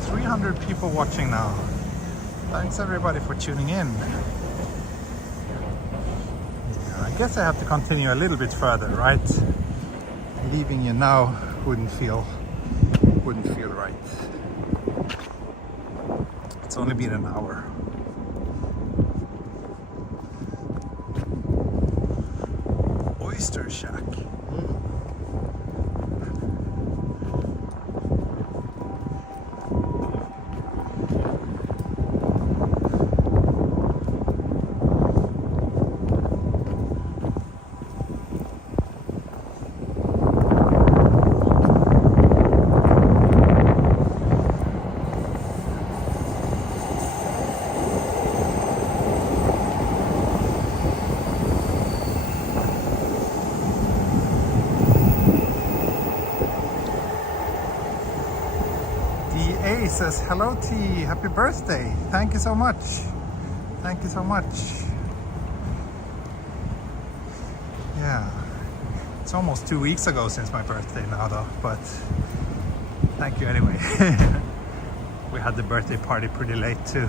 300 people watching now. Thanks everybody for tuning in. Yeah, I guess I have to continue a little bit further, right? Leaving you now wouldn't feel right. It's only been an hour. Oyster Shack. DA says, hello T, happy birthday. Thank you so much. Thank you so much. Yeah, it's almost 2 weeks ago since my birthday now though, but thank you anyway. We had the birthday party pretty late too.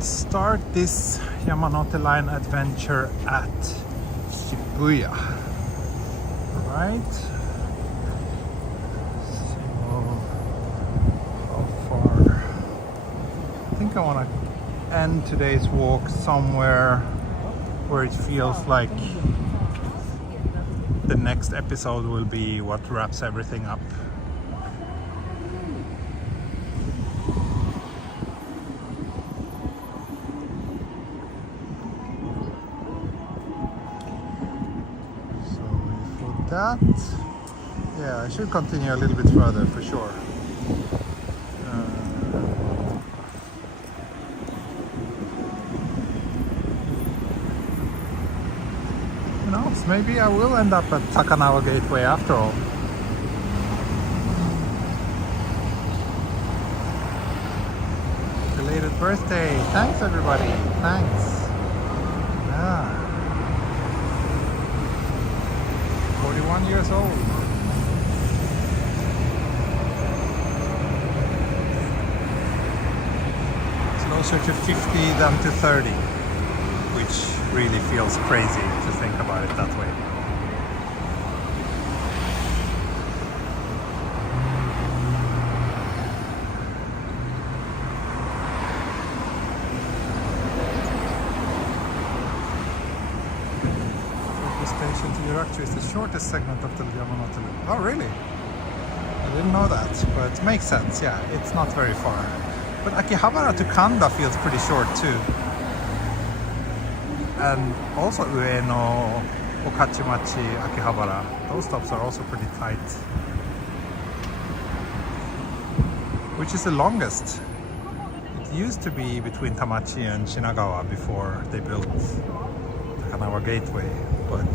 Start this Yamanote line adventure at Shibuya, right? So how far? I think I want to end today's walk somewhere where it feels like the next episode will be what wraps everything up. That, yeah, I should continue a little bit further for sure. knows? Maybe I will end up at Takanawa Gateway after all. Belated birthday! Thanks everybody! Thanks! Yeah. 41 years old. Closer to 50 than to 30, which really feels crazy to think about it that way. The station to Yurakucho is the shortest segment of the Yamanote loop. Oh really? I didn't know that, but it makes sense, yeah, it's not very far. But Akihabara to Kanda feels pretty short too. And also Ueno, Okachamachi, Akihabara, those stops are also pretty tight. Which is the longest. It used to be between Tamachi and Shinagawa before they built Takanawa Gateway. But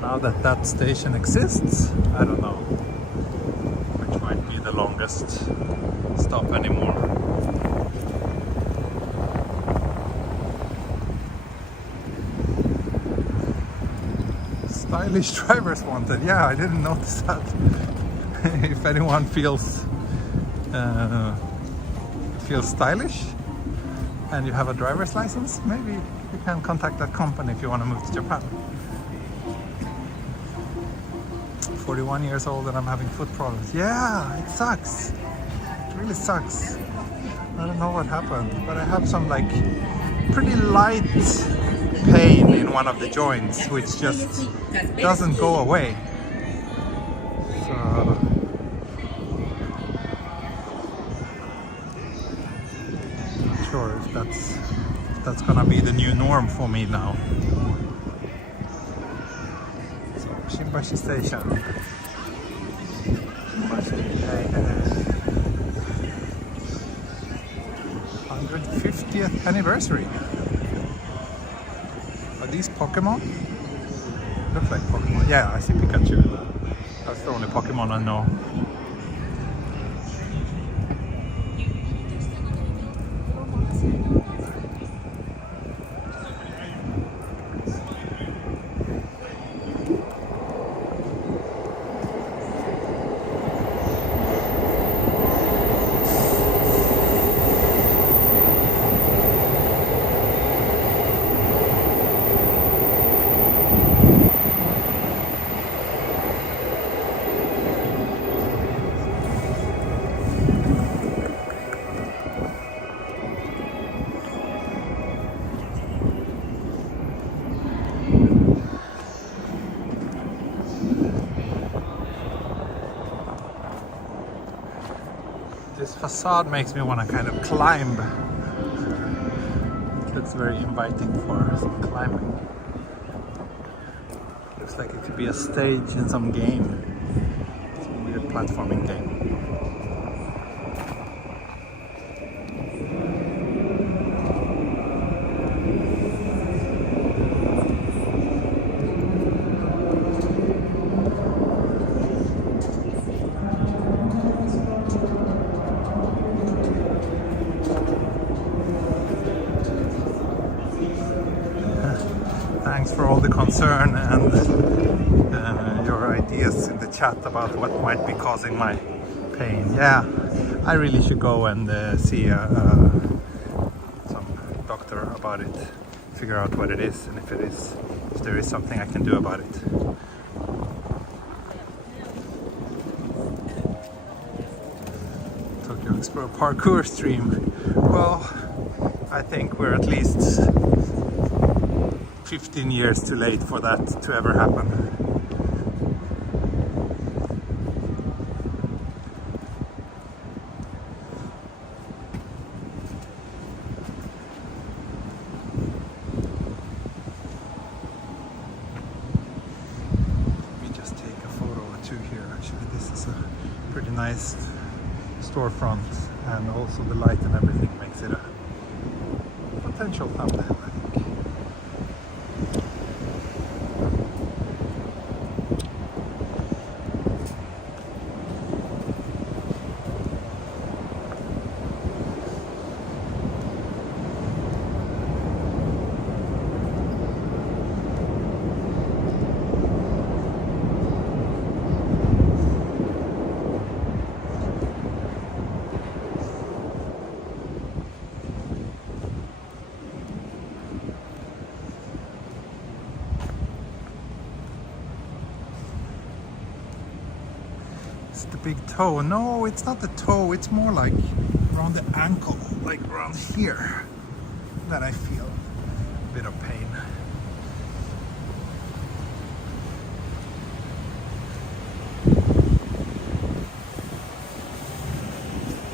now that that station exists, I don't know. Might be the longest stop anymore. Stylish drivers wanted. Yeah, I didn't notice that. If anyone feels stylish and you have a driver's license, maybe you can contact that company if you want to move to Japan. 41 years old and I'm having foot problems. Yeah, it sucks. It really sucks. I don't know what happened, but I have some like pretty light pain in one of the joints, which just doesn't go away. So not sure if that's gonna be the new norm for me now. Shimbashi station. Shimbashi, 150th anniversary. Are these Pokemon? Look like Pokemon. Yeah, I see Pikachu. That's the only Pokemon I know. This facade makes me want to kind of climb. It looks very inviting for some climbing. Looks like it could be a stage in some game. Some weird platforming game. Thanks for all the concern and your ideas in the chat about what might be causing my pain. Yeah, I really should go and see some doctor about it, figure out what it is, and if there is something I can do about it. Tokyo Explore parkour stream. Well, I think we're at least 15 years too late for that to ever happen. Let me just take a photo or two here. Actually, this is a pretty nice storefront, and also the light and everything makes it a potential thumbnail, I think. It's the big toe. No, it's not the toe. It's more like around the ankle, like around here, that I feel a bit of pain.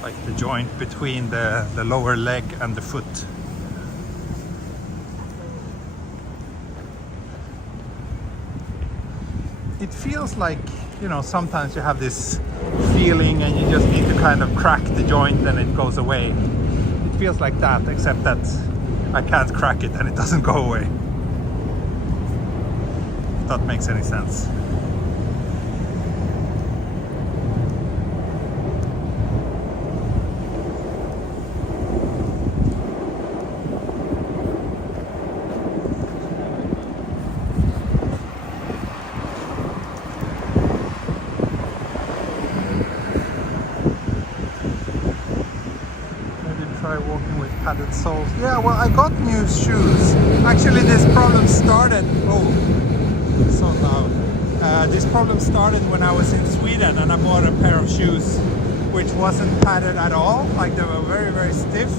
Like the joint between the lower leg and the foot. It feels like, you know, sometimes you have this feeling and you just need to kind of crack the joint and it goes away. It feels like that, except that I can't crack it and it doesn't go away. If that makes any sense. Walking with padded soles. Yeah, well, I got new shoes. Actually, this problem started. Oh, so loud. This problem started when I was in Sweden and I bought a pair of shoes which wasn't padded at all. Like, they were very, very stiff.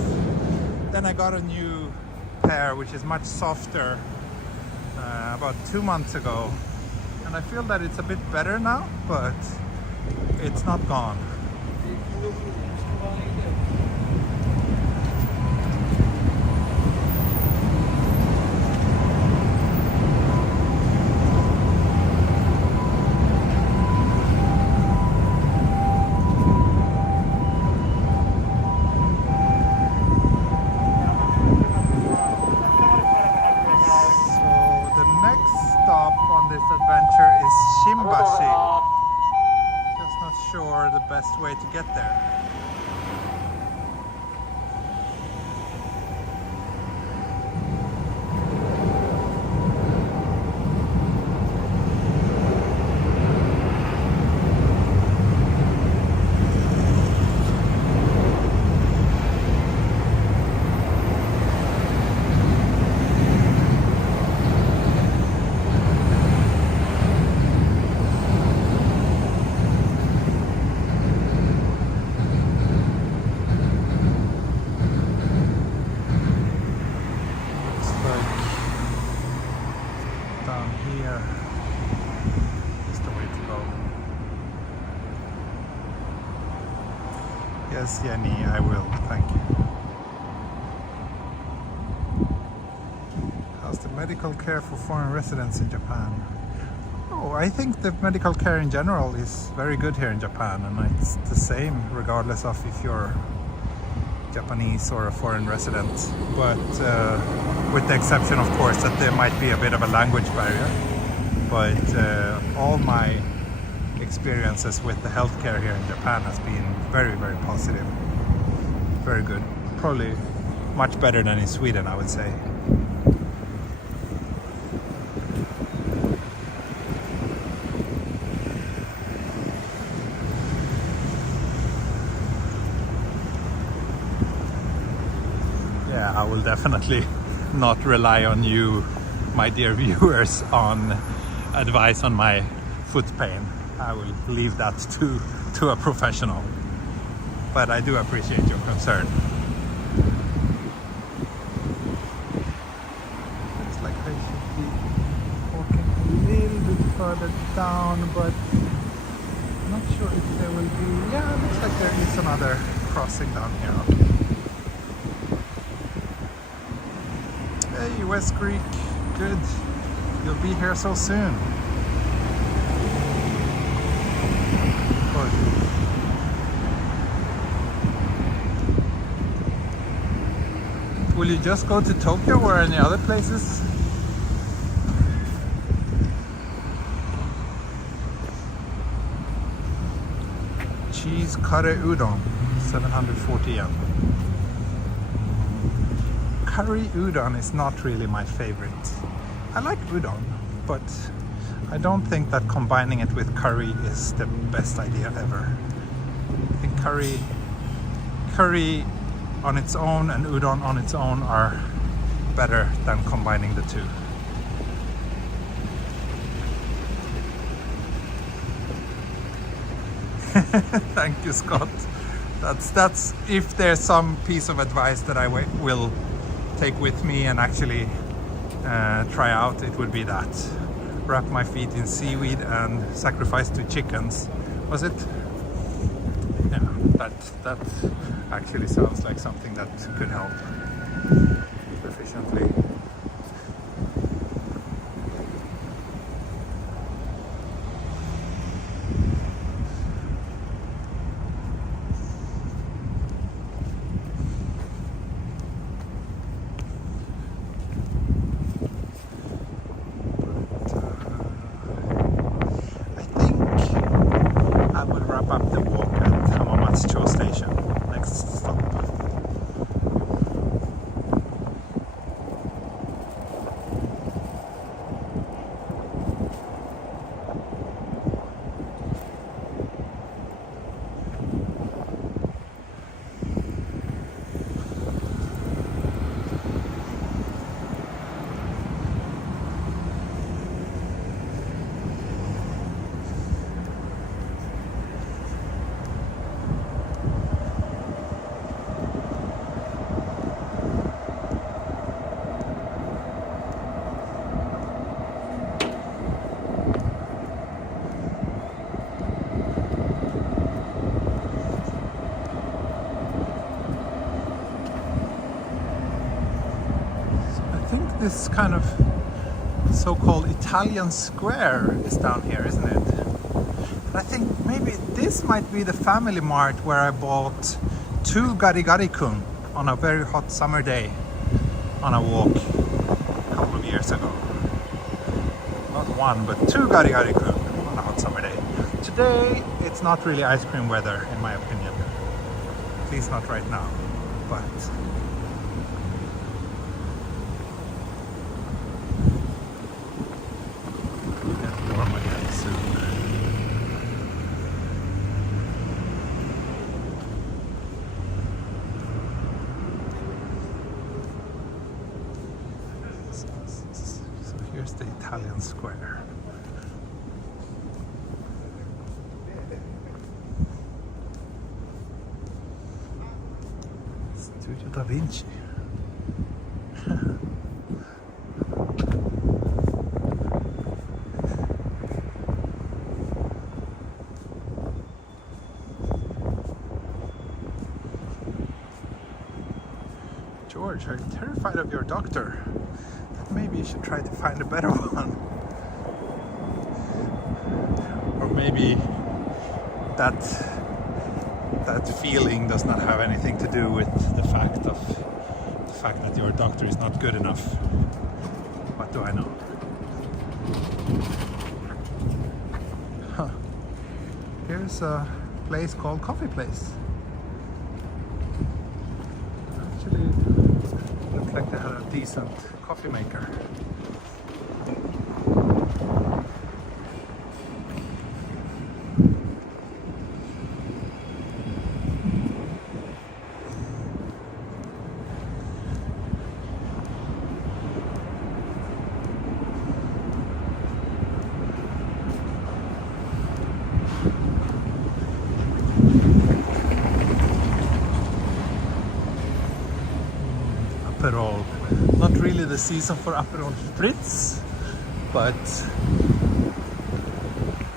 Then I got a new pair which is much softer about 2 months ago. And I feel that it's a bit better now, but it's not gone. Shimbashi. Just not sure the best way to get there. Yes, Jenny, I will. Thank you. How's the medical care for foreign residents in Japan? Oh, I think the medical care in general is very good here in Japan, and it's the same regardless of if you're Japanese or a foreign resident. But with the exception, of course, that there might be a bit of a language barrier. But all my experiences with the healthcare here in Japan has been very, very positive. Very good. Probably much better than in Sweden, I would say. Yeah, I will definitely not rely on you, my dear viewers, on advice on my foot pain. I will leave that to a professional. But I do appreciate your concern. Looks like I should be walking a little bit further down, but I'm not sure if there will be... Yeah, it looks like there is another crossing down here. Hey, West Creek. Good. You'll be here so soon. Will you just go to Tokyo or any other places? Cheese curry udon, 740 yen. Curry udon is not really my favorite. I like udon, but I don't think that combining it with curry is the best idea ever. I think curry on its own and udon on its own are better than combining the two. Thank you, Scott. That's if there's some piece of advice that I will take with me and actually try out, it would be that. Wrap my feet in seaweed and sacrifice to chickens. Was it? Yeah, that actually sounds like something that could help sufficiently. Up the walk at Hamamatsucho station, next stop. This kind of so-called Italian square is down here, isn't it? And I think maybe this might be the family mart where I bought 2 gari-gari-kun on a very hot summer day on a walk a couple of years ago. Not 1, but 2 gari-gari-kun on a hot summer day. Today it's not really ice cream weather in my opinion. At least not right now. But the Italian square. Studio Da Vinci. George, are you terrified of your doctor? Maybe you should try to find a better one. Or maybe that feeling does not have anything to do with the fact that your doctor is not good enough. What do I know? Huh. Here's a place called Coffee Place. Actually, it looks like they had a decent coffee maker. Aperol. Not really the season for Aperol Spritz, but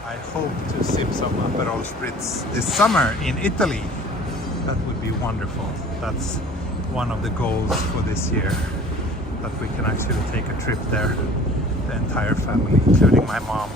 I hope to sip some Aperol Spritz this summer in Italy. That would be wonderful. That's one of the goals for this year, that we can actually take a trip there, the entire family, including my mom.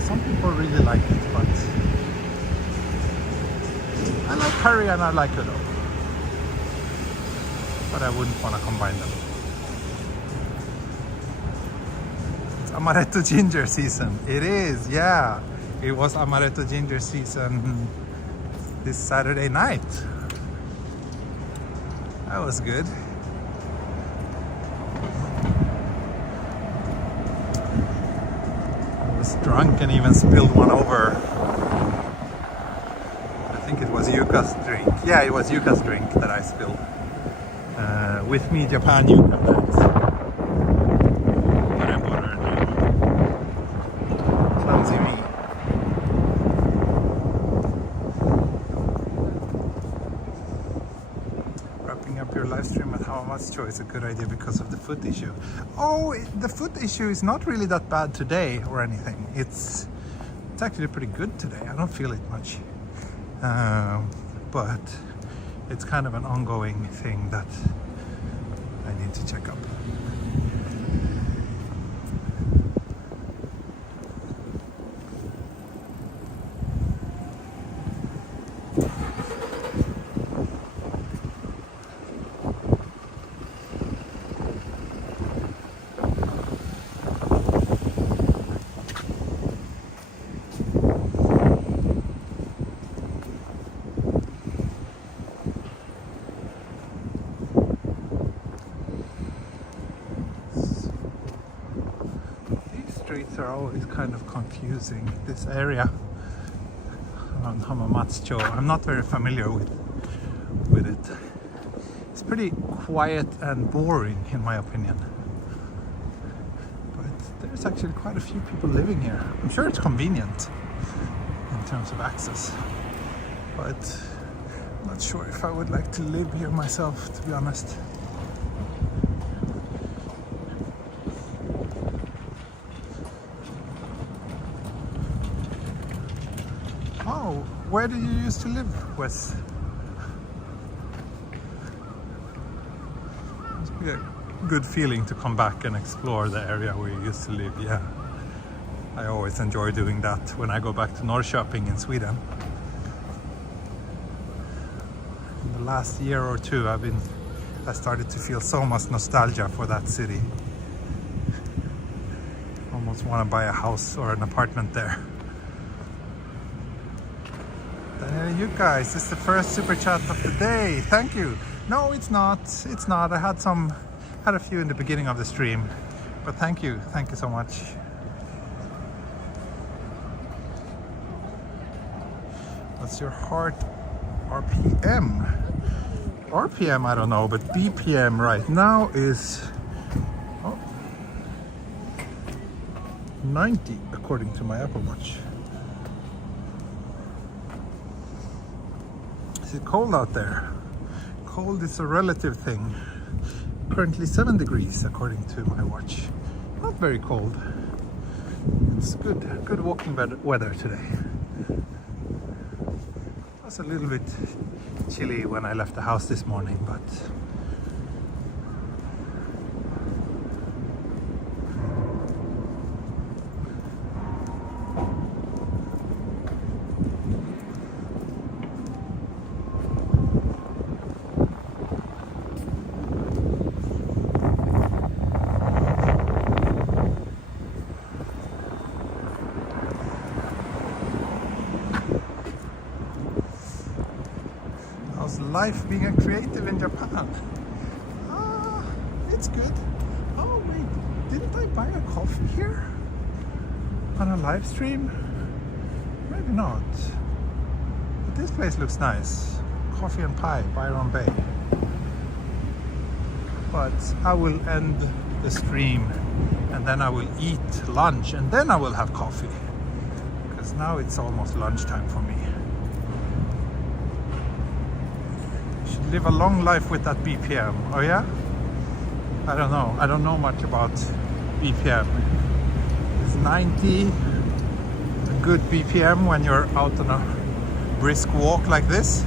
Some people really like it, but I like curry and I like udon, but I wouldn't want to combine them. It's amaretto ginger season. It is, yeah. It was amaretto ginger season this Saturday night. That was good. drunk and even spilled one over. I think it was Yuka's drink. Yeah, it was Yuka's drink that I spilled. With me, Japan, you have that. But I bought her now. Clumsy me. Wrapping up your live stream at Hamamatsucho is a good idea because of the foot issue. Oh, the foot issue is not really that bad today or anything. It's actually pretty good today. I don't feel it much. But it's kind of an ongoing thing that I need to check up. Streets are always kind of confusing. This area around Hamamatsucho, I'm not very familiar with it. It's pretty quiet and boring in my opinion. But there's actually quite a few people living here. I'm sure it's convenient in terms of access. But I'm not sure if I would like to live here myself, to be honest. Oh, where do you used to live, Wes? Must be a good feeling to come back and explore the area where you used to live, yeah. I always enjoy doing that when I go back to Norrköping in Sweden. In the last year or two I started to feel so much nostalgia for that city. Almost want to buy a house or an apartment there. You guys, this is the first super chat of the day. Thank you. No, it's not. It's not. I had a few in the beginning of the stream, but thank you so much. What's your heart RPM? RPM, I don't know, but BPM right now is 90 according to my Apple Watch. Is it cold out there? Cold is a relative thing. Currently 7 degrees according to my watch. Not very cold. It's good walking weather today. It was a little bit chilly when I left the house this morning, but life being a creative in Japan. It's good. Oh wait, didn't I buy a coffee here on a live stream? Maybe not. But this place looks nice. Coffee and Pie, Byron Bay. But I will end the stream and then I will eat lunch and then I will have coffee. Because now it's almost lunchtime for me. Live a long life with that BPM. Oh yeah? I don't know. I don't know much about BPM. Is 90 a good BPM when you're out on a brisk walk like this?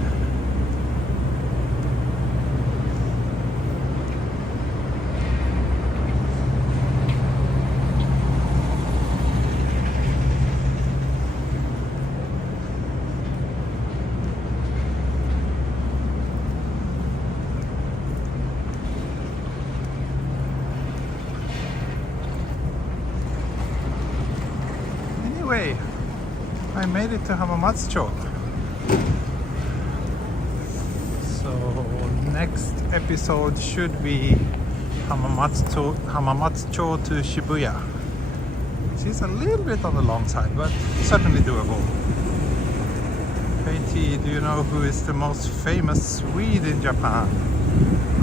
I made it to Hamamatsucho. So next episode should be Hamamatsucho to Shibuya. which is a little bit on the long side, but certainly doable. Hey T, do you know who is the most famous Swede in Japan?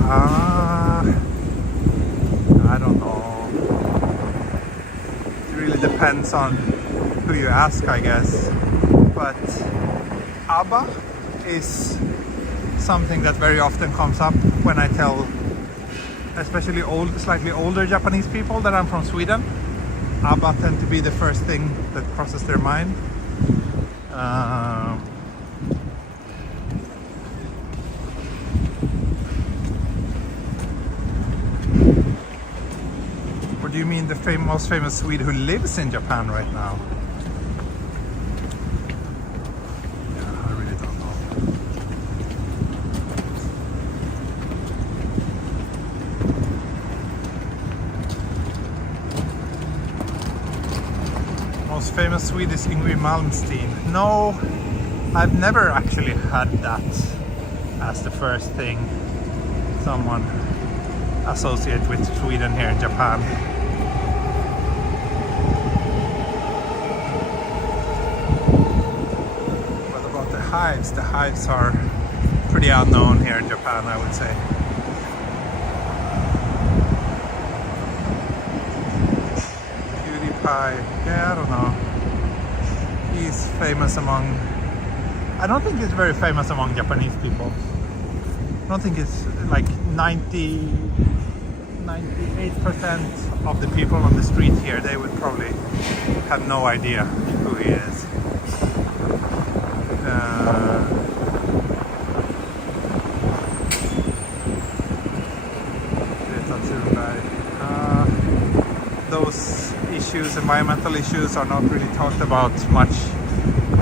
I don't know. It really depends on who you ask, I guess. But ABBA is something that very often comes up when I tell especially slightly older Japanese people that I'm from Sweden. ABBA tend to be the first thing that crosses their mind. What do you mean the most famous Swede who lives in Japan right now? Yeah, I really don't know. Most famous Swede is Yngwie Malmsteen. No, I've never actually had that as the first thing someone associate with Sweden here in Japan. What about the hives? The hives are pretty unknown here in Japan, I would say. Yeah, I don't know. He's famous among... I don't think he's very famous among Japanese people. I don't think it's like 98% of the people on the street here, they would probably have no idea who he is. Those issues, environmental issues, are not really talked about much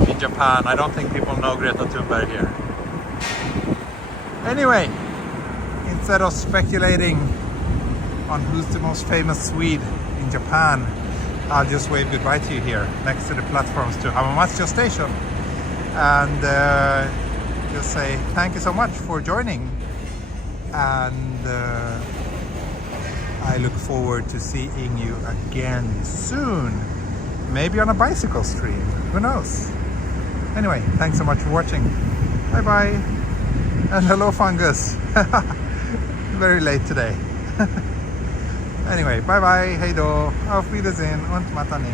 in Japan. I don't think people know Greta Thunberg here. Anyway, instead of speculating on who's the most famous Swede in Japan, I'll just wave goodbye to you here next to the platforms to Hamamatsucho station and just say thank you so much for joining, and I look forward to seeing you again soon, maybe on a bicycle stream, who knows. Anyway, thanks so much for watching. Bye bye, and hello fungus. Very late today. Anyway, bye bye, hej då, auf Wiedersehen und mata ne.